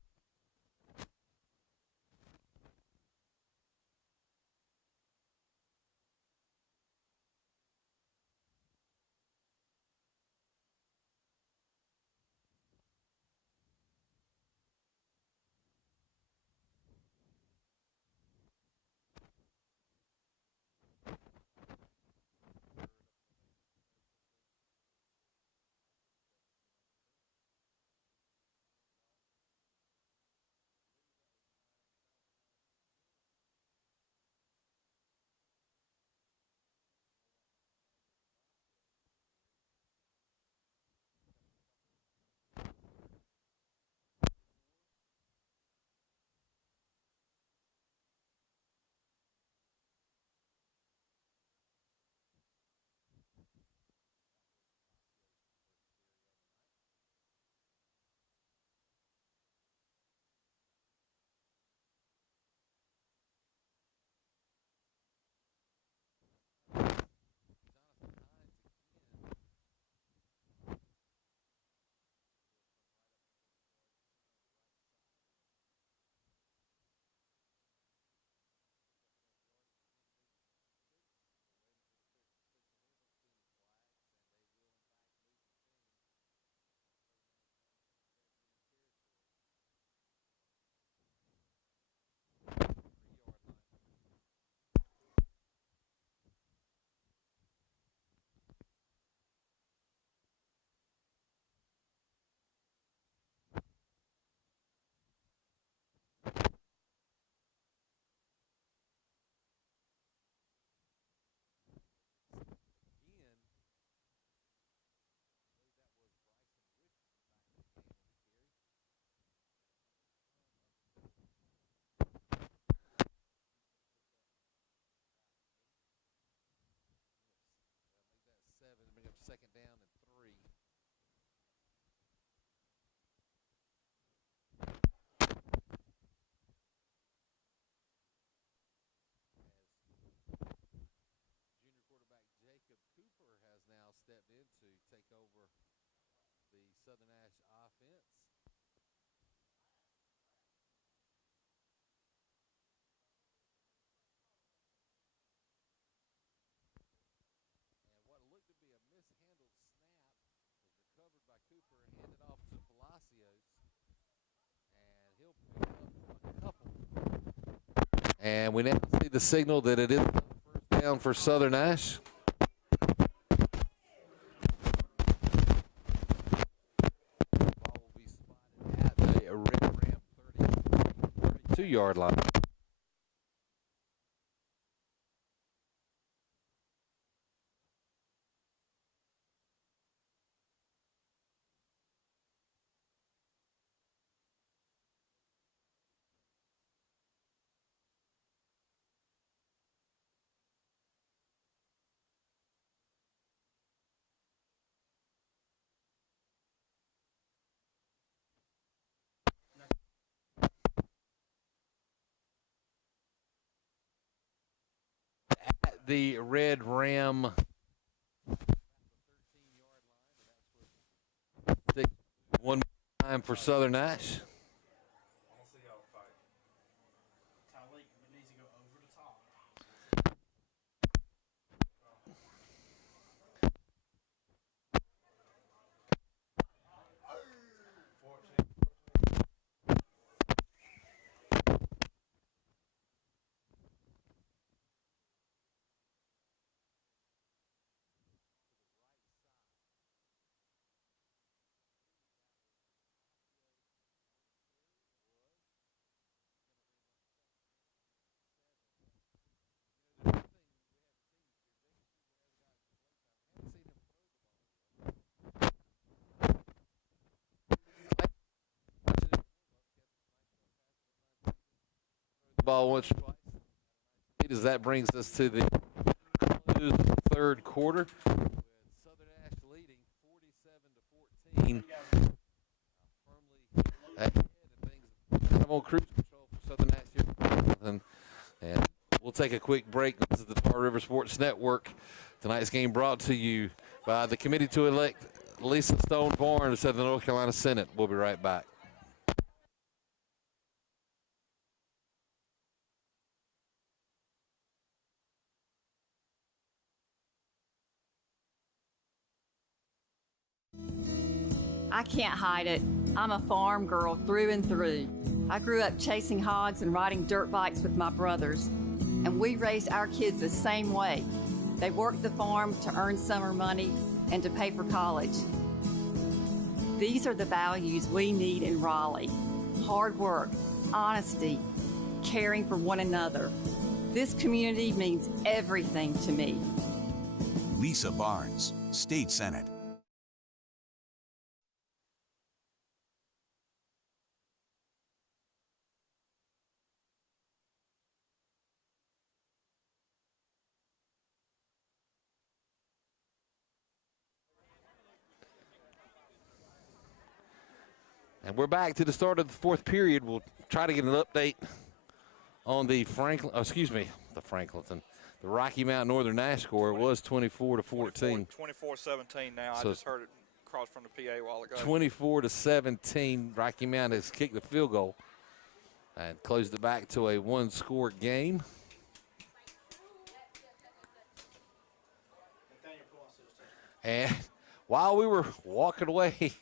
Second down and 3. As junior quarterback Jacob Cooper has now stepped in to take over the Southern Nash offense. What looked to be a mishandled snap was recovered by Cooper and handed off to Palacios. And he'll pick up a couple. And we now see the signal that it is first down for Southern Nash. Ball will be spotted at the Red Ram 32-yard line. The Red Ram time for Southern Nash. Tyleek needs to go over the top. Ball once or twice. As that brings us to the close of the third quarter, with Southern Nash leading 47-14. Firmly ahead, and things kind of on cruise control for Southern Nash here. And we'll take a quick break. This is the Tar River Sports Network. Tonight's game brought to you by the committee to elect Lisa Stone Barnes of the North Carolina Senate. We'll be right back. I can't hide it. I'm a farm girl through and through. I grew up chasing hogs and riding dirt bikes with my brothers, and we raised our kids the same way. They worked the farm to earn summer money and to pay for college. These are the values we need in Raleigh: hard work, honesty, caring for one another. This community means everything to me. Lisa Barnes, State Senate. And we're back to the start of the fourth period. We'll try to get an update on the the Rocky Mount Northern Nash score. It was 24-14. 24-17 now. So I just heard it across from the PA a while ago. 24-17. Rocky Mount has kicked the field goal and closed it back to a one-score game. And while we were walking away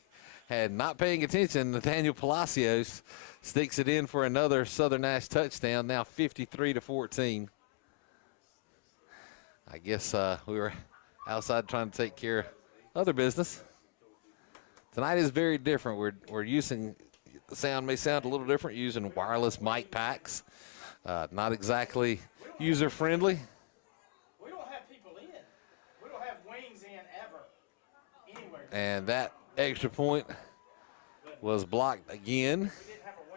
and not paying attention, Nathaniel Palacios sticks it in for another Southern Nash touchdown, now 53-14. I guess we were outside trying to take care of other business. Tonight is very different. We're using, the sound may sound a little different, using wireless mic packs. Not exactly user-friendly. We don't have people in. We don't have wings in ever, anywhere. And that extra point was blocked again.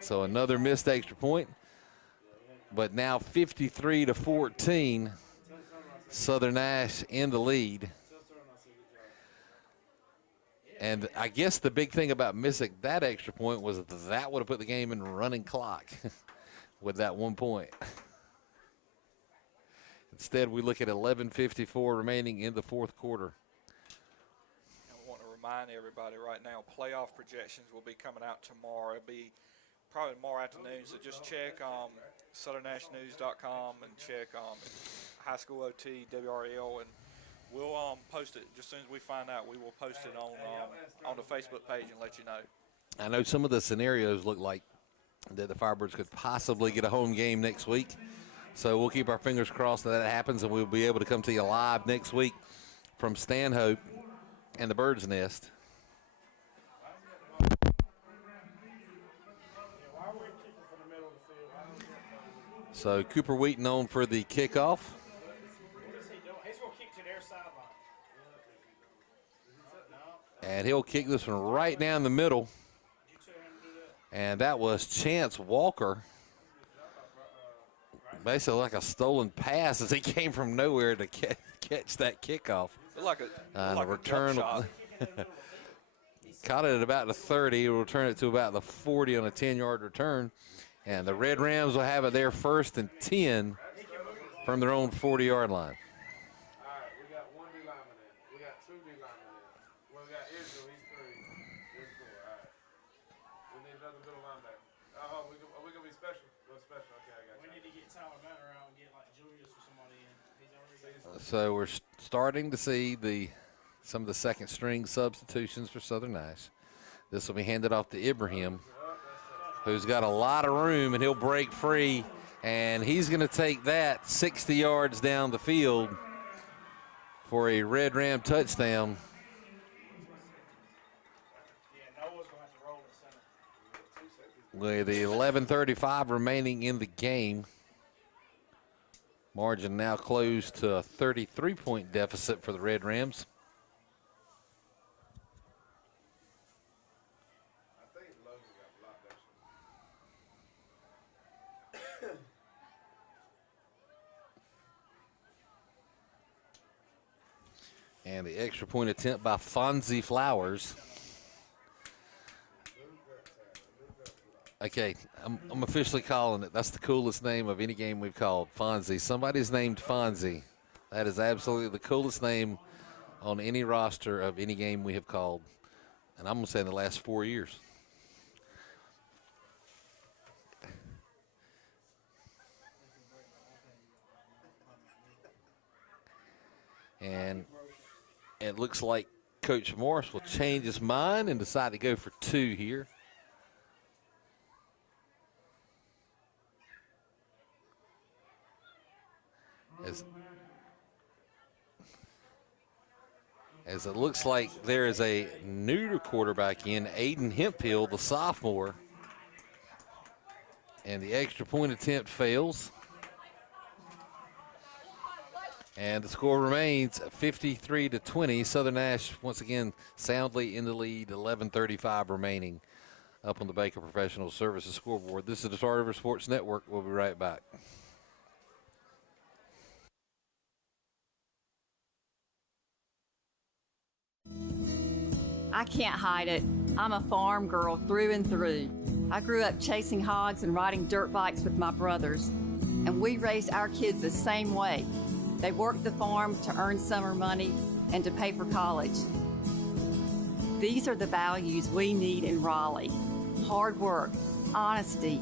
So another missed extra point. But now 53-14, Southern Nash in the lead. And I guess the big thing about missing that extra point was that would have put the game in running clock with that 1 point. Instead, we look at 11:54 remaining in the fourth quarter. I want to remind everybody right now, playoff projections will be coming out tomorrow. It'll be probably tomorrow afternoon, so just check SouthernNashNews.com and check High School OT, WRL, and we'll post it just as soon as we find out. We will post it on the Facebook page and let you know. I know some of the scenarios look like that the Firebirds could possibly get a home game next week. So we'll keep our fingers crossed that happens, and we'll be able to come to you live next week from Stanhope and the Bird's Nest. So Cooper Wheaton on for the kickoff. He's going to kick to their sideline. And he'll kick this one right down the middle. And that was Chance Walker. Basically like a stolen pass as he came from nowhere to catch that kickoff. Like a return. shot. Caught it at about the 30. He'll return it to about the 40 on a 10-yard return. And the Red Rams will have it there 1st and 10 from their own 40-yard line. All right, we got one D lineman in. We got two D linemen in. Well, we got Israel, he's 3. He's 4. All right. So we're starting to see some of the second string substitutions for Southern Nash. This will be handed off to Ibrahim, who's got a lot of room, and he'll break free, and he's going to take that 60 yards down the field for a Red Ram touchdown. With 11:35 remaining in the game. Margin now closed to a 33-point deficit for the Red Rams. And the extra point attempt by Fonzie Flowers. Okay, I'm officially calling it. That's the coolest name of any game we've called, Fonzie. Somebody's named Fonzie. That is absolutely the coolest name on any roster of any game we have called. And I'm going to say in the last 4 years. And it looks like Coach Morris will change his mind and decide to go for 2 here. As it looks like there is a new quarterback in, Aiden Hemphill, the sophomore. And the extra point attempt fails. And the score remains 53-20. Southern Nash once again soundly in the lead, 11:35 remaining up on the Baker Professional Services scoreboard. This is the Star River Sports Network. We'll be right back. I can't hide it. I'm a farm girl through and through. I grew up chasing hogs and riding dirt bikes with my brothers, and we raised our kids the same way. They worked the farm to earn summer money and to pay for college. These are the values we need in Raleigh. Hard work, honesty,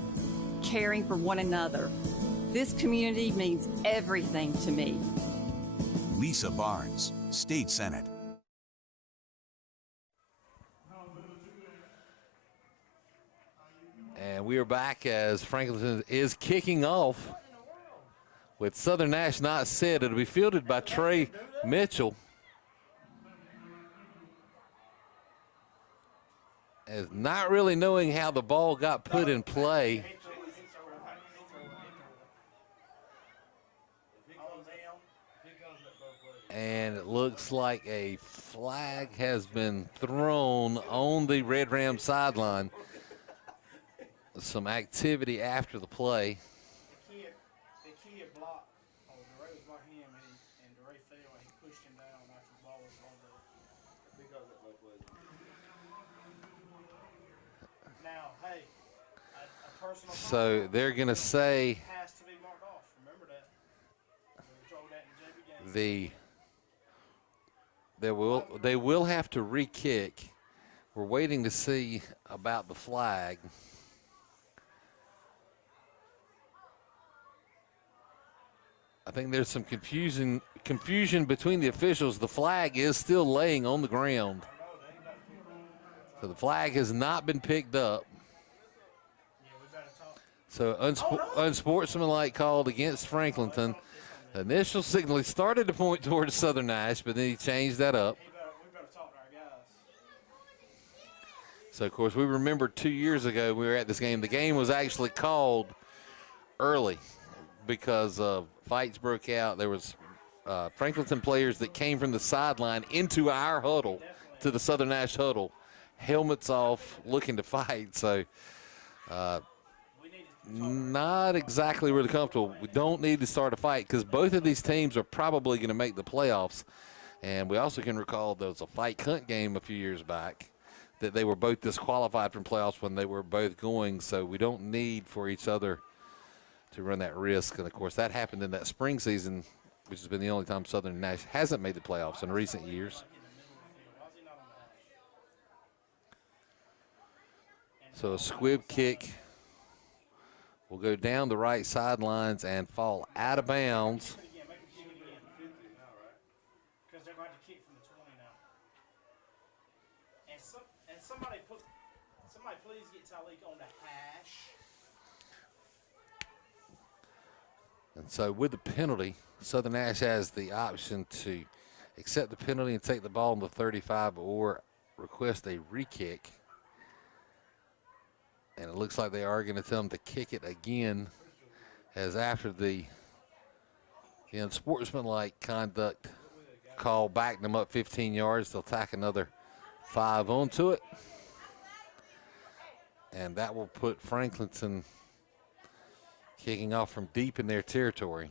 caring for one another. This community means everything to me. Lisa Barnes, State Senate. And we are back as Franklinton is kicking off with Southern Nash not set. It'll be fielded by Trey Mitchell. As not really knowing how the ball got put in play. And it looks like a flag has been thrown on the Red Ram sideline. Some activity after the play. The kid blocked. DeRay was blocking him, and DeRay fell, and he pushed him down after the ball was on there. Now, hey, a personal So they're going to say has to be marked off. Remember that. We were told that in JV games. they will have to re-kick. We're waiting to see about the flag. I think there's some confusion between the officials. The flag is still laying on the ground. So the flag has not been picked up. So unsportsmanlike called against Franklinton. The initial signal, he started to point towards Southern Nash, but then he changed that up. We better talk to our guys. So, of course, we remember 2 years ago we were at this game. The game was actually called early because fights broke out. There was Franklinton players that came from the sideline into our huddle, to the Southern Nash huddle, helmets off, looking to fight. So not exactly really comfortable. We don't need to start a fight because both of these teams are probably going to make the playoffs. And we also can recall there was a fight hunt game a few years back that they were both disqualified from playoffs when they were both going. So we don't need for each other to run that risk. And, of course, that happened in that spring season, which has been the only time Southern Nash hasn't made the playoffs in recent years. So a squib kick will go down the right sidelines and fall out of bounds. So with the penalty, Southern Nash has the option to accept the penalty and take the ball on the 35 or request a re-kick. And it looks like they are going to tell them to kick it again, as after the unsportsmanlike conduct call backed them up 15 yards, they'll tack another 5 onto it. And that will put Franklinton kicking off from deep in their territory.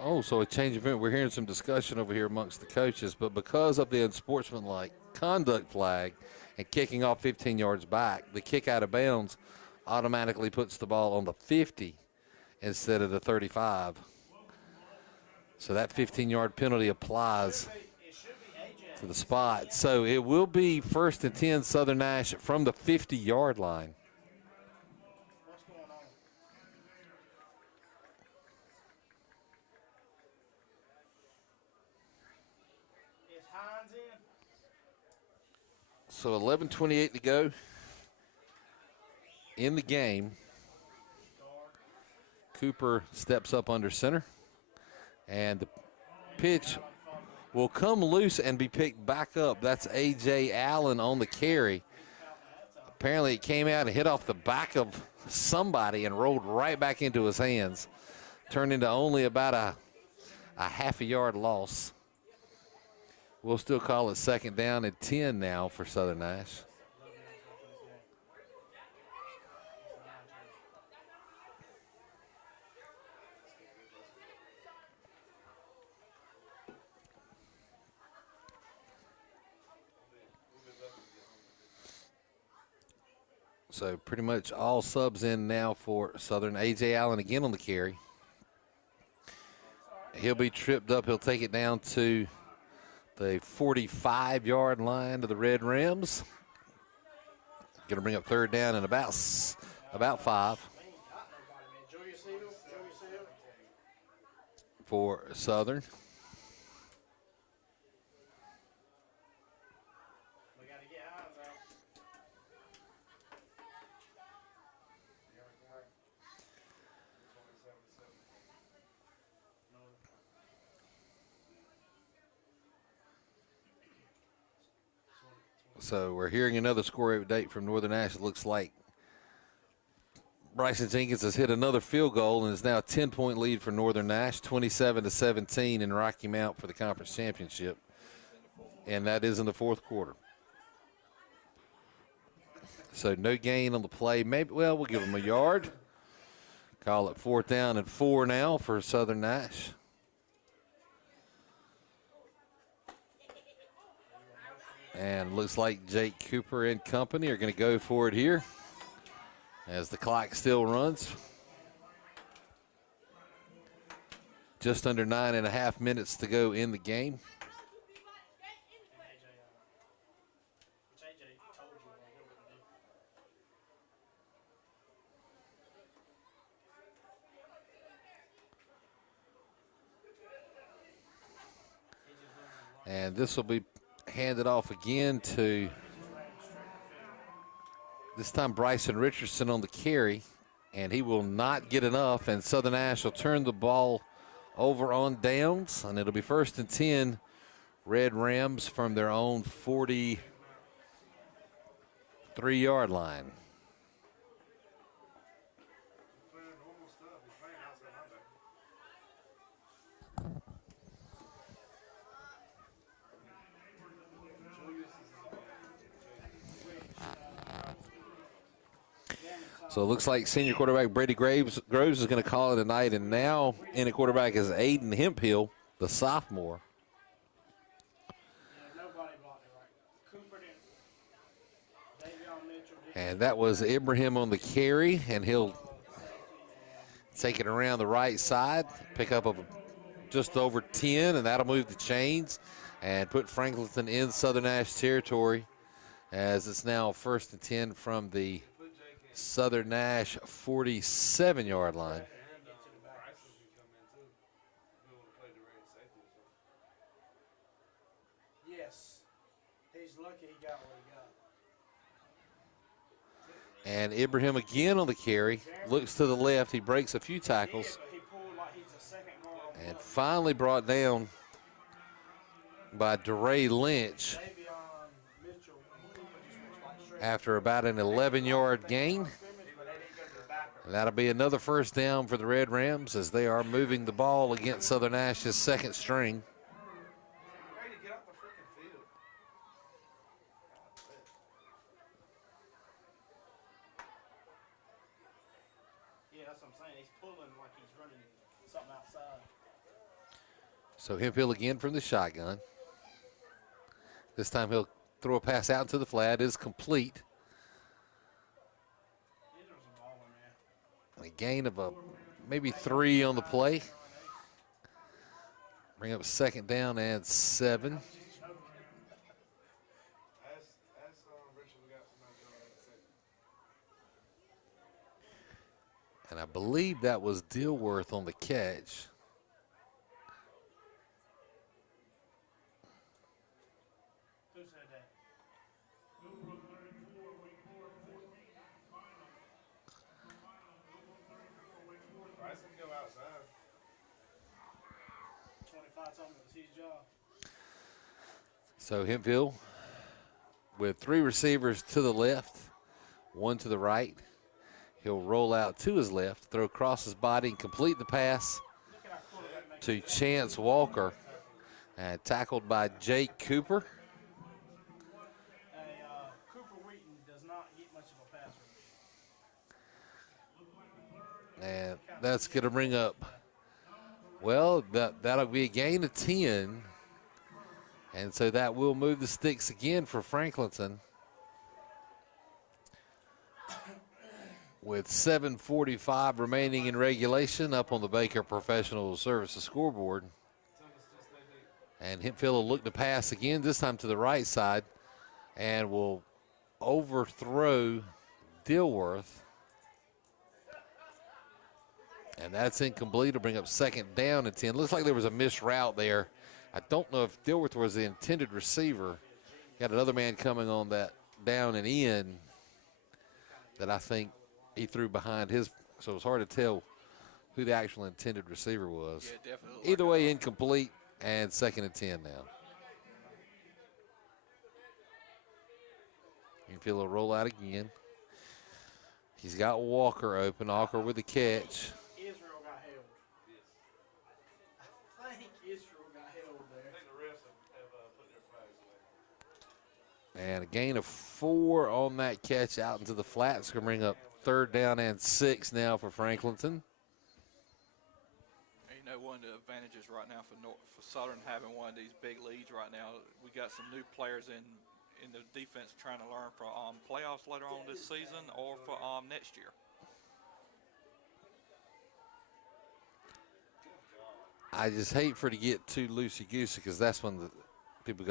Oh, so a change of event. We're hearing some discussion over here amongst the coaches, but because of the unsportsmanlike conduct flag and kicking off 15 yards back, the kick out of bounds automatically puts the ball on the 50 instead of the 35. So that 15-yard penalty applies to the spot. So it will be 1st and 10 Southern Nash from the 50-yard line. So 11:28 to go in the game. Cooper steps up under center, and the pitch will come loose and be picked back up. That's A.J. Allen on the carry. Apparently it came out and hit off the back of somebody and rolled right back into his hands. Turned into only about a half a yard loss. We'll still call it 2nd down and 10 now for Southern Nash. So pretty much all subs in now for Southern. A.J. Allen again on the carry. He'll be tripped up. He'll take it down to the 45-yard line to the Red Rams. Going to bring up 3rd down and about 5 for Southern. So we're hearing another score update from Northern Nash. It looks like Bryson Jenkins has hit another field goal and is now a 10-point lead for Northern Nash, 27-17 in Rocky Mount for the conference championship. And that is in the 4th quarter. So no gain on the play. Maybe, well, we'll give them a yard. Call it 4th down and 4 now for Southern Nash. And looks like Jake Cooper and company are going to go for it here as the clock still runs. Just under 9.5 minutes to go in the game. And this will be handed off again to, this time, Bryson Richardson on the carry, and he will not get enough, and Southern Nash will turn the ball over on downs, and it'll be 1st and 10 Red Rams from their own 43-yard line. So it looks like senior quarterback Brady Groves is going to call it a night, and now in at quarterback is Aiden Hemphill, the sophomore. And that was Ibrahim on the carry, and he'll take it around the right side, pick up just over 10, and that'll move the chains and put Franklinton in Southern Nash territory as it's now 1st and 10 from the Southern Nash 47-yard line. Yes. He's lucky he got what he got. And Ibrahim again on the carry, looks to the left. He breaks a few tackles He pulled like he's a second guard on and finally brought down by DeRay Lynch Davion Mitchell. after about an 11-yard gain. And that'll be another first down for the Red Rams as they are moving the ball against Southern Nash's second string. Ready to get off the freaking field. Yeah, that's what I'm saying. He's pulling like he's running something outside. So Hemphill again from the shotgun. This time he'll throw a pass out into the flat. It is complete. Yeah, there's a ball in there. And a gain of maybe 3 on the play. Bring up 2nd down and 7. Ask Richard, we got somebody going in a second. And I believe that was Dilworth on the catch. Who said that? Bryce can go outside. 25 told me it was his job. So Hemphill with 3 receivers to the left, 1 to the right. He'll roll out to his left, throw across his body, and complete the pass to Chance Walker. And tackled by Jake Cooper. Hey, Cooper Wheaton does not get much of a pass rush. And that's going to bring up, well, that'll be a gain of 10. And so that will move the sticks again for Franklinton. With 7:45 remaining in regulation up on the Baker Professional Services scoreboard. And Hemphill will look to pass again, this time to the right side, and will overthrow Dilworth. And that's incomplete to bring up 2nd down and 10. Looks like there was a missed route there. I don't know if Dilworth was the intended receiver. Got another man coming on that down and in that I think he threw behind his, so it's hard to tell who the actual intended receiver was. Yeah, definitely. Either way, incomplete, and 2nd and 10 now. Hemphill will roll out again. He's got Walker open. Walker with the catch. Israel got held. I think Israel got held there. I think the refs have put their flags away. And a gain of 4 on that catch out into the flats. Going to bring up 3rd down and 6 now for Franklinton. You know, one of the advantages right now for Southern having one of these big leads right now, we got some new players in the defense trying to learn for playoffs later on this season or for next year. I just hate for it to get too loosey-goosey because that's when the people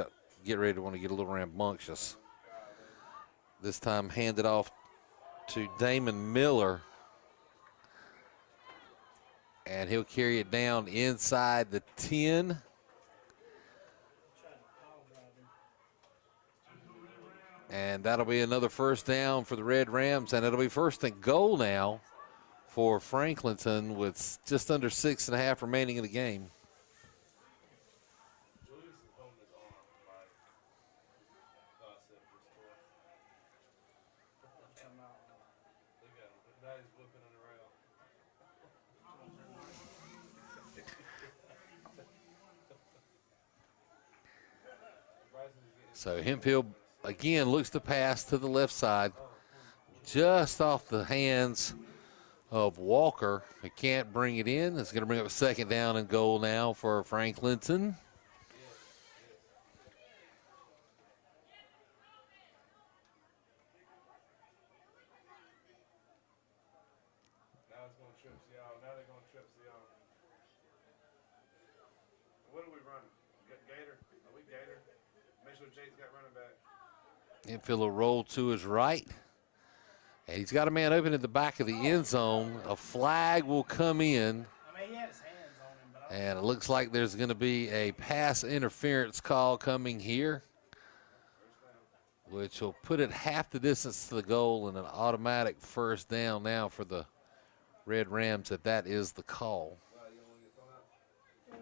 get ready to want to get a little rambunctious. This time handed off to Damon Miller. And he'll carry it down inside the 10. And that'll be another first down for the Red Rams. And it'll be 1st and goal now for Franklinton with just under 6.5 remaining in the game. Julius is holding his arm like God said just tore. Look at him. Now he's whipping it around. So Hemphill again looks to pass to the left side, just off the hands of Walker. He can't bring it in. It's going to bring up a 2nd down and goal now for Franklinton. Now it's going to trip. See how now they're Jake's got running back. Infield will roll to his right. And he's got a man open at the back of the end zone. A flag will come in. I mean, he had his hands on him, but And it looks like there's going to be a pass interference call coming here, which will put it half the distance to the goal and an automatic first down now for the Red Rams, if that is the call. Hey,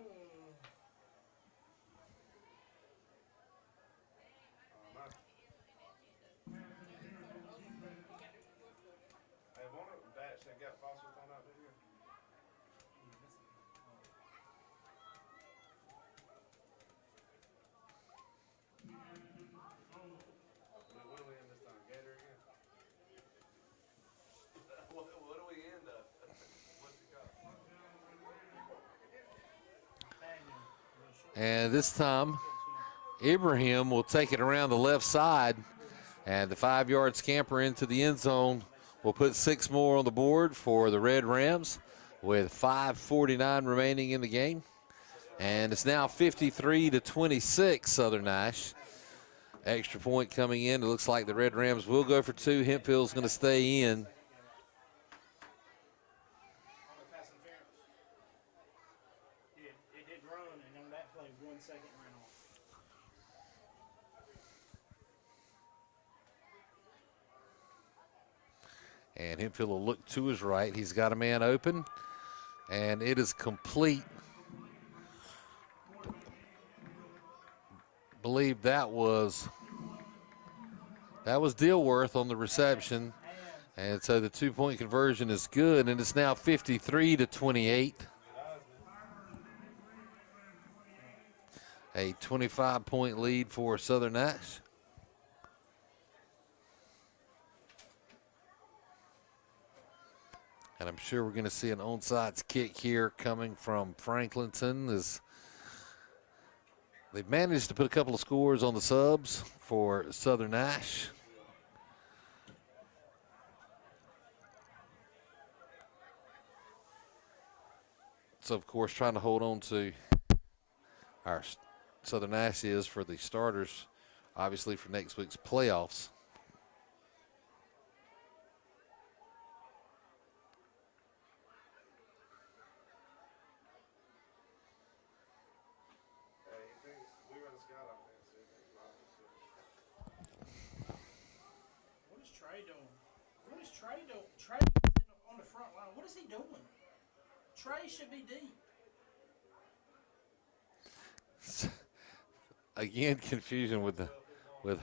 one of them bats that got Foster thrown out this year. What are we in this time? Gator again? What do we end up? What's it got? And this time, Ibrahim will take it around the left side, and the 5-yard scamper into the end zone will put 6 more on the board for the Red Rams with 5:49 remaining in the game. And it's now 53-26 Southern Nash. Extra point coming in. It looks like the Red Rams will go for 2. Hempfield's going to stay in. on the pass interference. It did run, and on that play, 1 second ran off. And Hempfield will look to his right. He's got a man open, and it is complete. Believe that was Dilworth on the reception. And so the 2-point conversion is good, and it's now 53-28. A 25-point lead for Southern Nash. And I'm sure we're going to see an onside kick here coming from Franklinton, as they've managed to put a couple of scores on the subs for Southern Nash. So, of course, trying to hold on to our Southern Nash is for the starters, obviously, for next week's playoffs. Hey, he thinks we run a scout offense. So he thinks a lot of us do. What is Trey doing? What is Trey doing? Trey is on the front line. What is he doing? Trey should be deep. Again, confusion with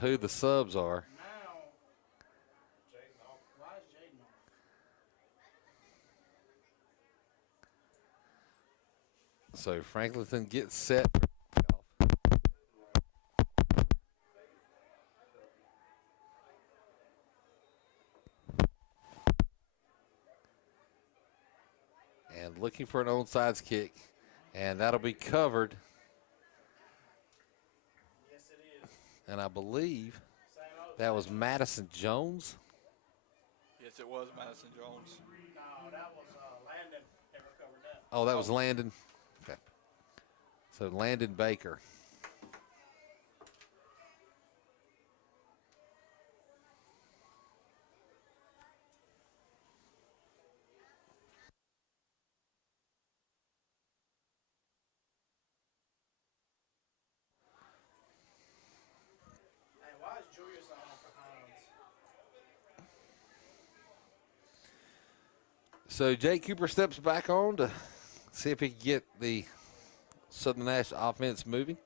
who the subs are. Now, Jaden off. why is Jaden off? So Franklinton gets set for and looking for an onside kick, and that'll be covered. Yes, it is. And I believe Same old. that was Madison Jones. Yes, it was Madison Jones. No, that was Landon that recovered that. Oh, that was Landon. Okay. So Landon Baker. Hey, why is Julius on for Hines? So Jake Cooper steps back on to see if he can get the Southern Nash offense moving.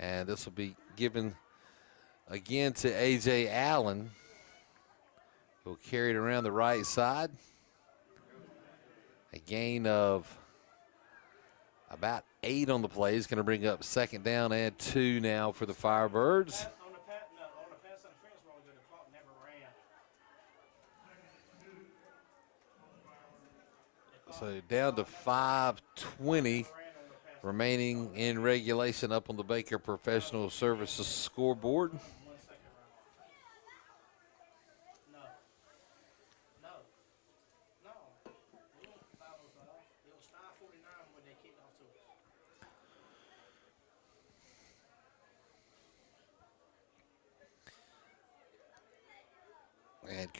And this will be given again to A.J. Allen, who'll carry it around the right side. A gain of about 8 on the play is going to bring up 2nd down and 2 now for the Firebirds. On the pass interference, while the clock never ran. So down to 5:20 remaining in regulation up on the Baker Professional Services scoreboard. 1 second ran off. No. It wasn't 5:05. It was 5:49 when they kicked off to us.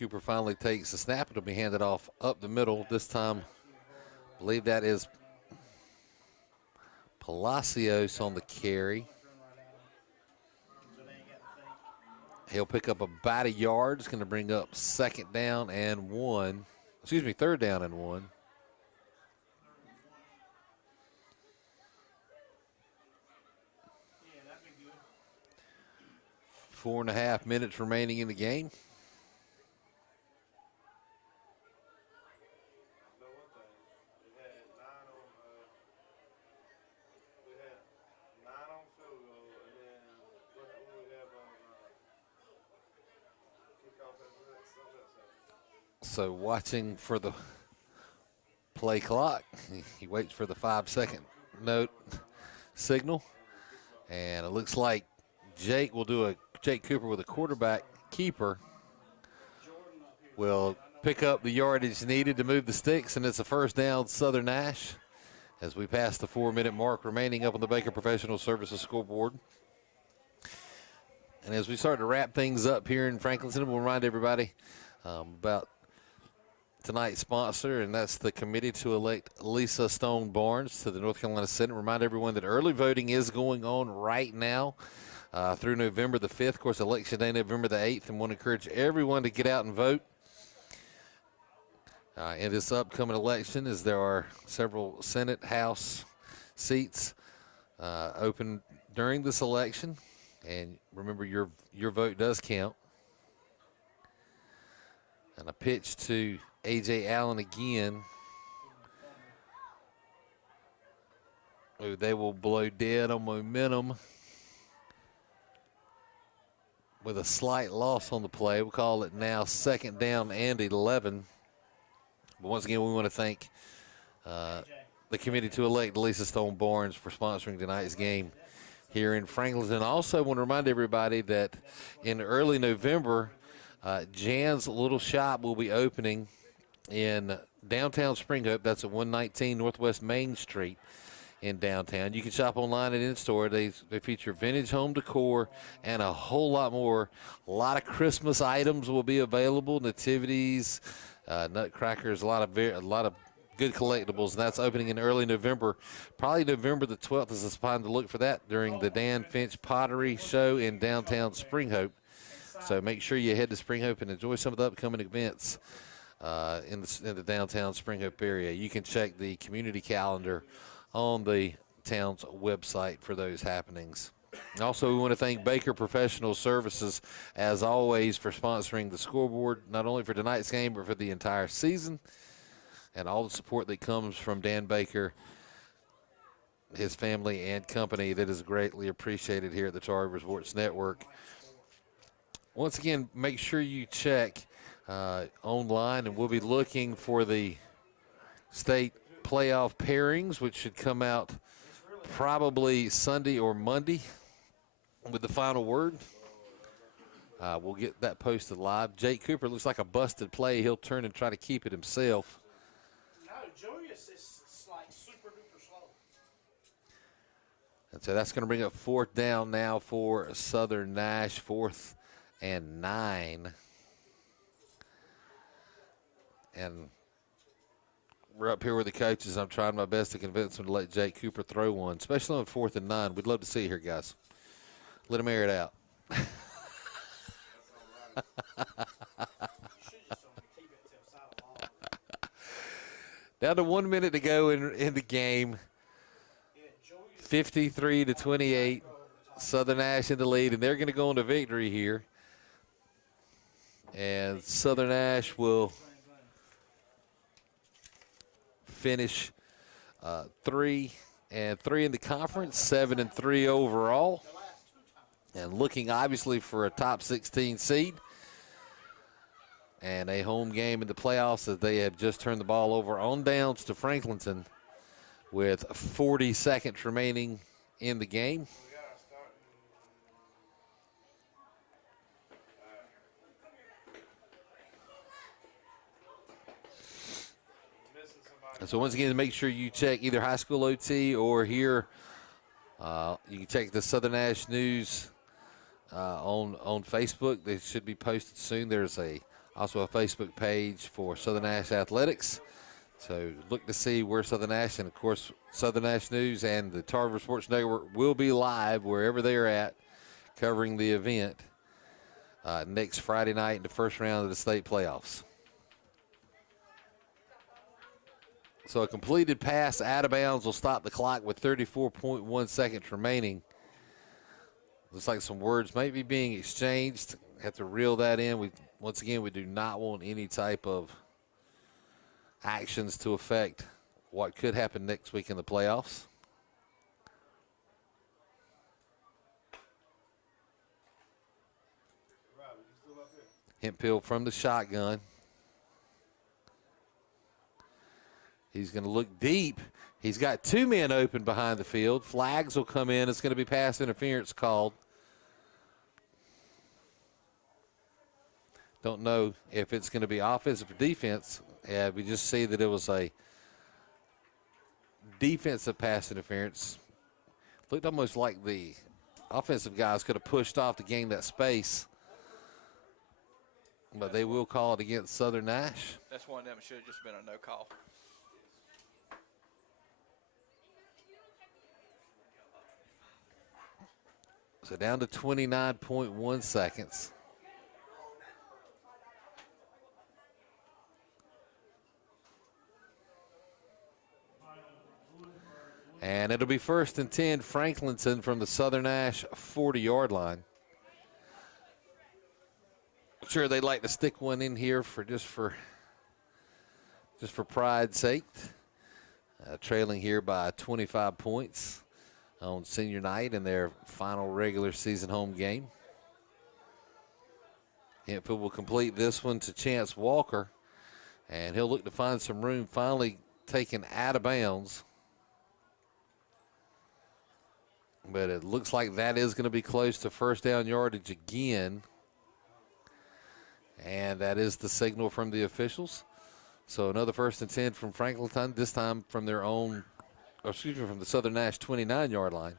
Cooper finally takes the snap. It'll be handed off up the middle. This time, I believe that is Palacios on the carry. He'll pick up about a yard. It's going to bring up third down and one. 4.5 minutes remaining in the game. So watching for the play clock, he waits for the 5-second note signal, and it looks like Jake Cooper with a quarterback keeper will pick up the yardage needed to move the sticks, and it's a first down Southern Nash as we pass the 4-minute mark remaining up on the Baker Professional Services scoreboard. And as we start to wrap things up here in Franklinton, we'll remind everybody about tonight's sponsor, and that's the committee to elect Lisa Stone Barnes to the North Carolina Senate. Remind everyone that early voting is going on right now through November the 5th. Of course, Election Day, November the 8th, and want to encourage everyone to get out and vote in this upcoming election, as there are several Senate, House seats open during this election. And remember, your vote does count. And a pitch to A.J. Allen again. Oh, they will blow dead on momentum with a slight loss on the play. We'll call it now second down and 11. But once again, we want to thank the committee to elect Lisa Stone Barnes for sponsoring tonight's game here in Franklinton. Also want to remind everybody that in early November, Jan's Little Shop will be opening in downtown Spring Hope. That's at 119 Northwest Main Street in downtown. You can shop online and in-store. They feature vintage home decor and a whole lot more. A lot of Christmas items will be available, nativities, nutcrackers, a lot of good collectibles, and that's opening in early November. Probably November the 12th is the time to look for that during the Dan Finch Pottery Show in downtown Spring Hope. So make sure you head to Spring Hope and enjoy some of the upcoming events in the downtown Spring Hope area. You can check the community calendar on the town's website for those happenings. Also, we want to thank Baker Professional Services, as always, for sponsoring the scoreboard, not only for tonight's game, but for the entire season, and all the support that comes from Dan Baker, his family, and company. That is greatly appreciated here at the Tar River Sports Network. Once again, make sure you check online, and we'll be looking for the state playoff pairings, which should come out probably Sunday or Monday with the final word. We'll get that posted live. Jake Cooper looks like a busted play. He'll turn and try to keep it himself. No, Julius is like super duper slow. And so that's going to bring up fourth down now for Southern Nash, 4th and 9. And we're up here with the coaches. I'm trying my best to convince them to let Jake Cooper throw one, especially on 4th and 9. We'd love to see you here, guys. Let him air it out. Down to 1 minute to go in the game. 53-28. Southern Nash in the lead, and they're going to go into victory here. And Southern Nash will finish 3-3 in the conference, 7-3 overall, and looking obviously for a top 16 seed and a home game in the playoffs, as they have just turned the ball over on downs to Franklinton with 40 seconds remaining in the game. And so once again, make sure you check either High School OT or here. You can check the Southern Nash News on Facebook. They should be posted soon. There's a Also a Facebook page for Southern Nash Athletics. So look to see where Southern Nash, and of course Southern Nash News and the Tar River Sports Network will be live wherever they're at, covering the event next Friday night in the first round of the state playoffs. So a completed pass out of bounds will stop the clock with 34.1 seconds remaining. Looks like some words may be being exchanged. Have to reel that in. Once again, we do not want any type of actions to affect what could happen next week in the playoffs. Hemphill from the shotgun. He's going to look deep. He's got two men open behind the field. Flags will come in. It's going to be pass interference called. Don't know if it's going to be offensive or defense. Yeah, we just see that it was a defensive pass interference. Looked almost like the offensive guys could have pushed off to gain that space. But they will call it against Southern Nash. That's one of them. Should have just been a no call. So down to 29.1 seconds. And it'll be 1st and 10, Franklinton from the Southern Nash 40-yard line. Sure, they'd like to stick one in here for just for pride's sake. Trailing here by 25 points on senior night in their final regular season home game. Hemphill will complete this one to Chance Walker, and he'll look to find some room, finally taken out of bounds. But it looks like that is going to be close to first down yardage again. And that is the signal from the officials. So another 1st and 10 from Franklinton, this time from their own, from the Southern Nash 29-yard line.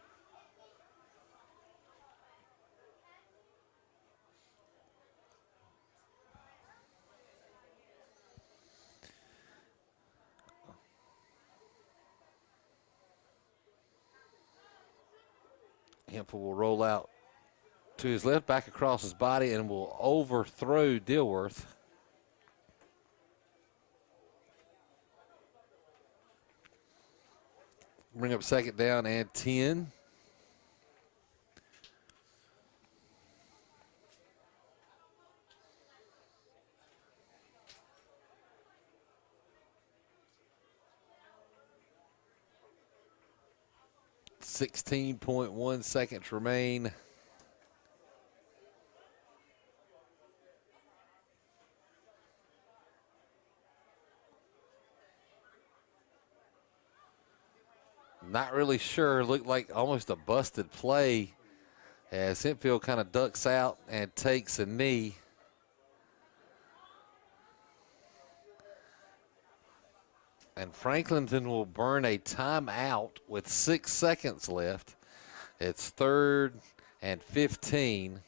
Hemphill will roll out to his left, back across his body, and will overthrow Dilworth. Bring up 2nd down and 10. .1 seconds remain. Not really sure. Looked like almost a busted play as Hemphill kind of ducks out and takes a knee. And Franklinton will burn a timeout with 6 seconds left. It's 3rd and 15.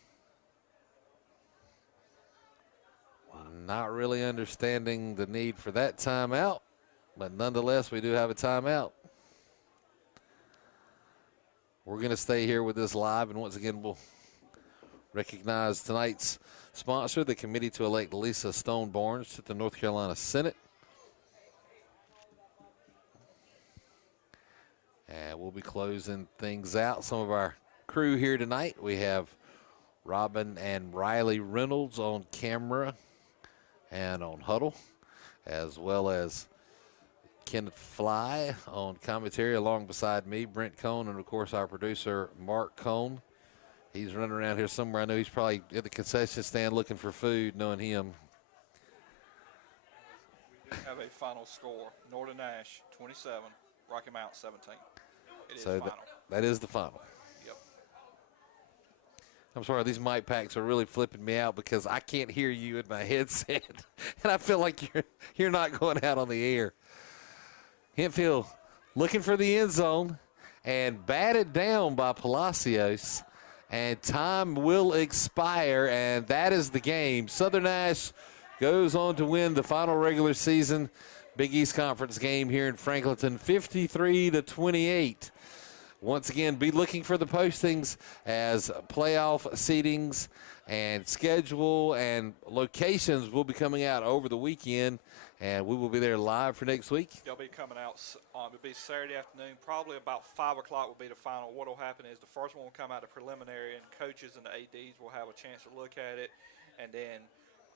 Not really understanding the need for that timeout, but nonetheless, we do have a timeout. We're going to stay here with this live, and once again, we'll recognize tonight's sponsor, the committee to elect Lisa Stone Barnes to the North Carolina Senate. And we'll be closing things out. Some of our crew here tonight. We have Robin and Riley Reynolds on camera and on huddle, as well as Kenneth Fly on commentary along beside me, Brent Cohn, and of course our producer, Mark Cohn. He's running around here somewhere. I know he's probably at the concession stand looking for food, knowing him. We do have a final score. Northern Nash 27, Rocky Mount 17. It is So final. that is the final. Yep. I'm sorry, these mic packs are really flipping me out because I can't hear you in my headset, and I feel like you're not going out on the air. Hemphill looking for the end zone and batted down by Palacios, and time will expire, and that is the game. Southern Nash goes on to win the final regular season Big East Conference game here in Franklinton, 53-28. Once again, be looking for the postings as playoff seedings and schedule and locations will be coming out over the weekend, and we will be there live for next week. They'll be coming out. It'll be Saturday afternoon, probably about 5 o'clock will be the final. What will happen is the first one will come out of preliminary, and coaches and the ADs will have a chance to look at it, and then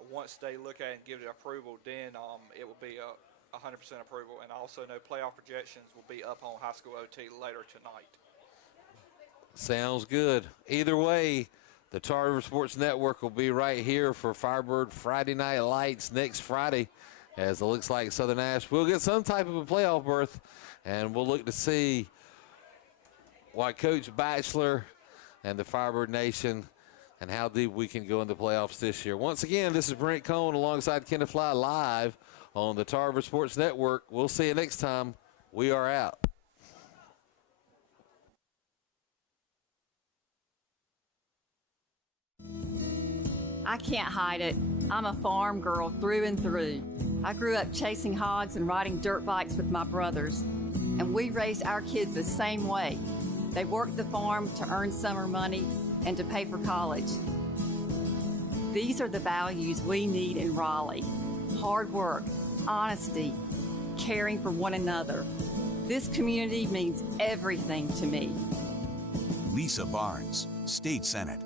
once they look at it and give it approval, then it will be a 100% approval, and also no playoff projections will be up on High School OT later tonight. Sounds good. Either way, the Tar River Sports Network will be right here for Firebird Friday Night Lights next Friday, as it looks like Southern Nash will get some type of a playoff berth, and we'll look to see why Coach Batchelor and the Firebird Nation and how deep we can go into playoffs this year. Once again, this is Brent Cohn alongside Kenneth Fly live on the Tar River Sports Network. We'll see you next time. We are out. I can't hide it. I'm a farm girl through and through. I grew up chasing hogs and riding dirt bikes with my brothers, and we raised our kids the same way. They worked the farm to earn summer money and to pay for college. These are the values we need in Raleigh: hard work, honesty, caring for one another. This community means everything to me. Lisa Barnes, State Senate.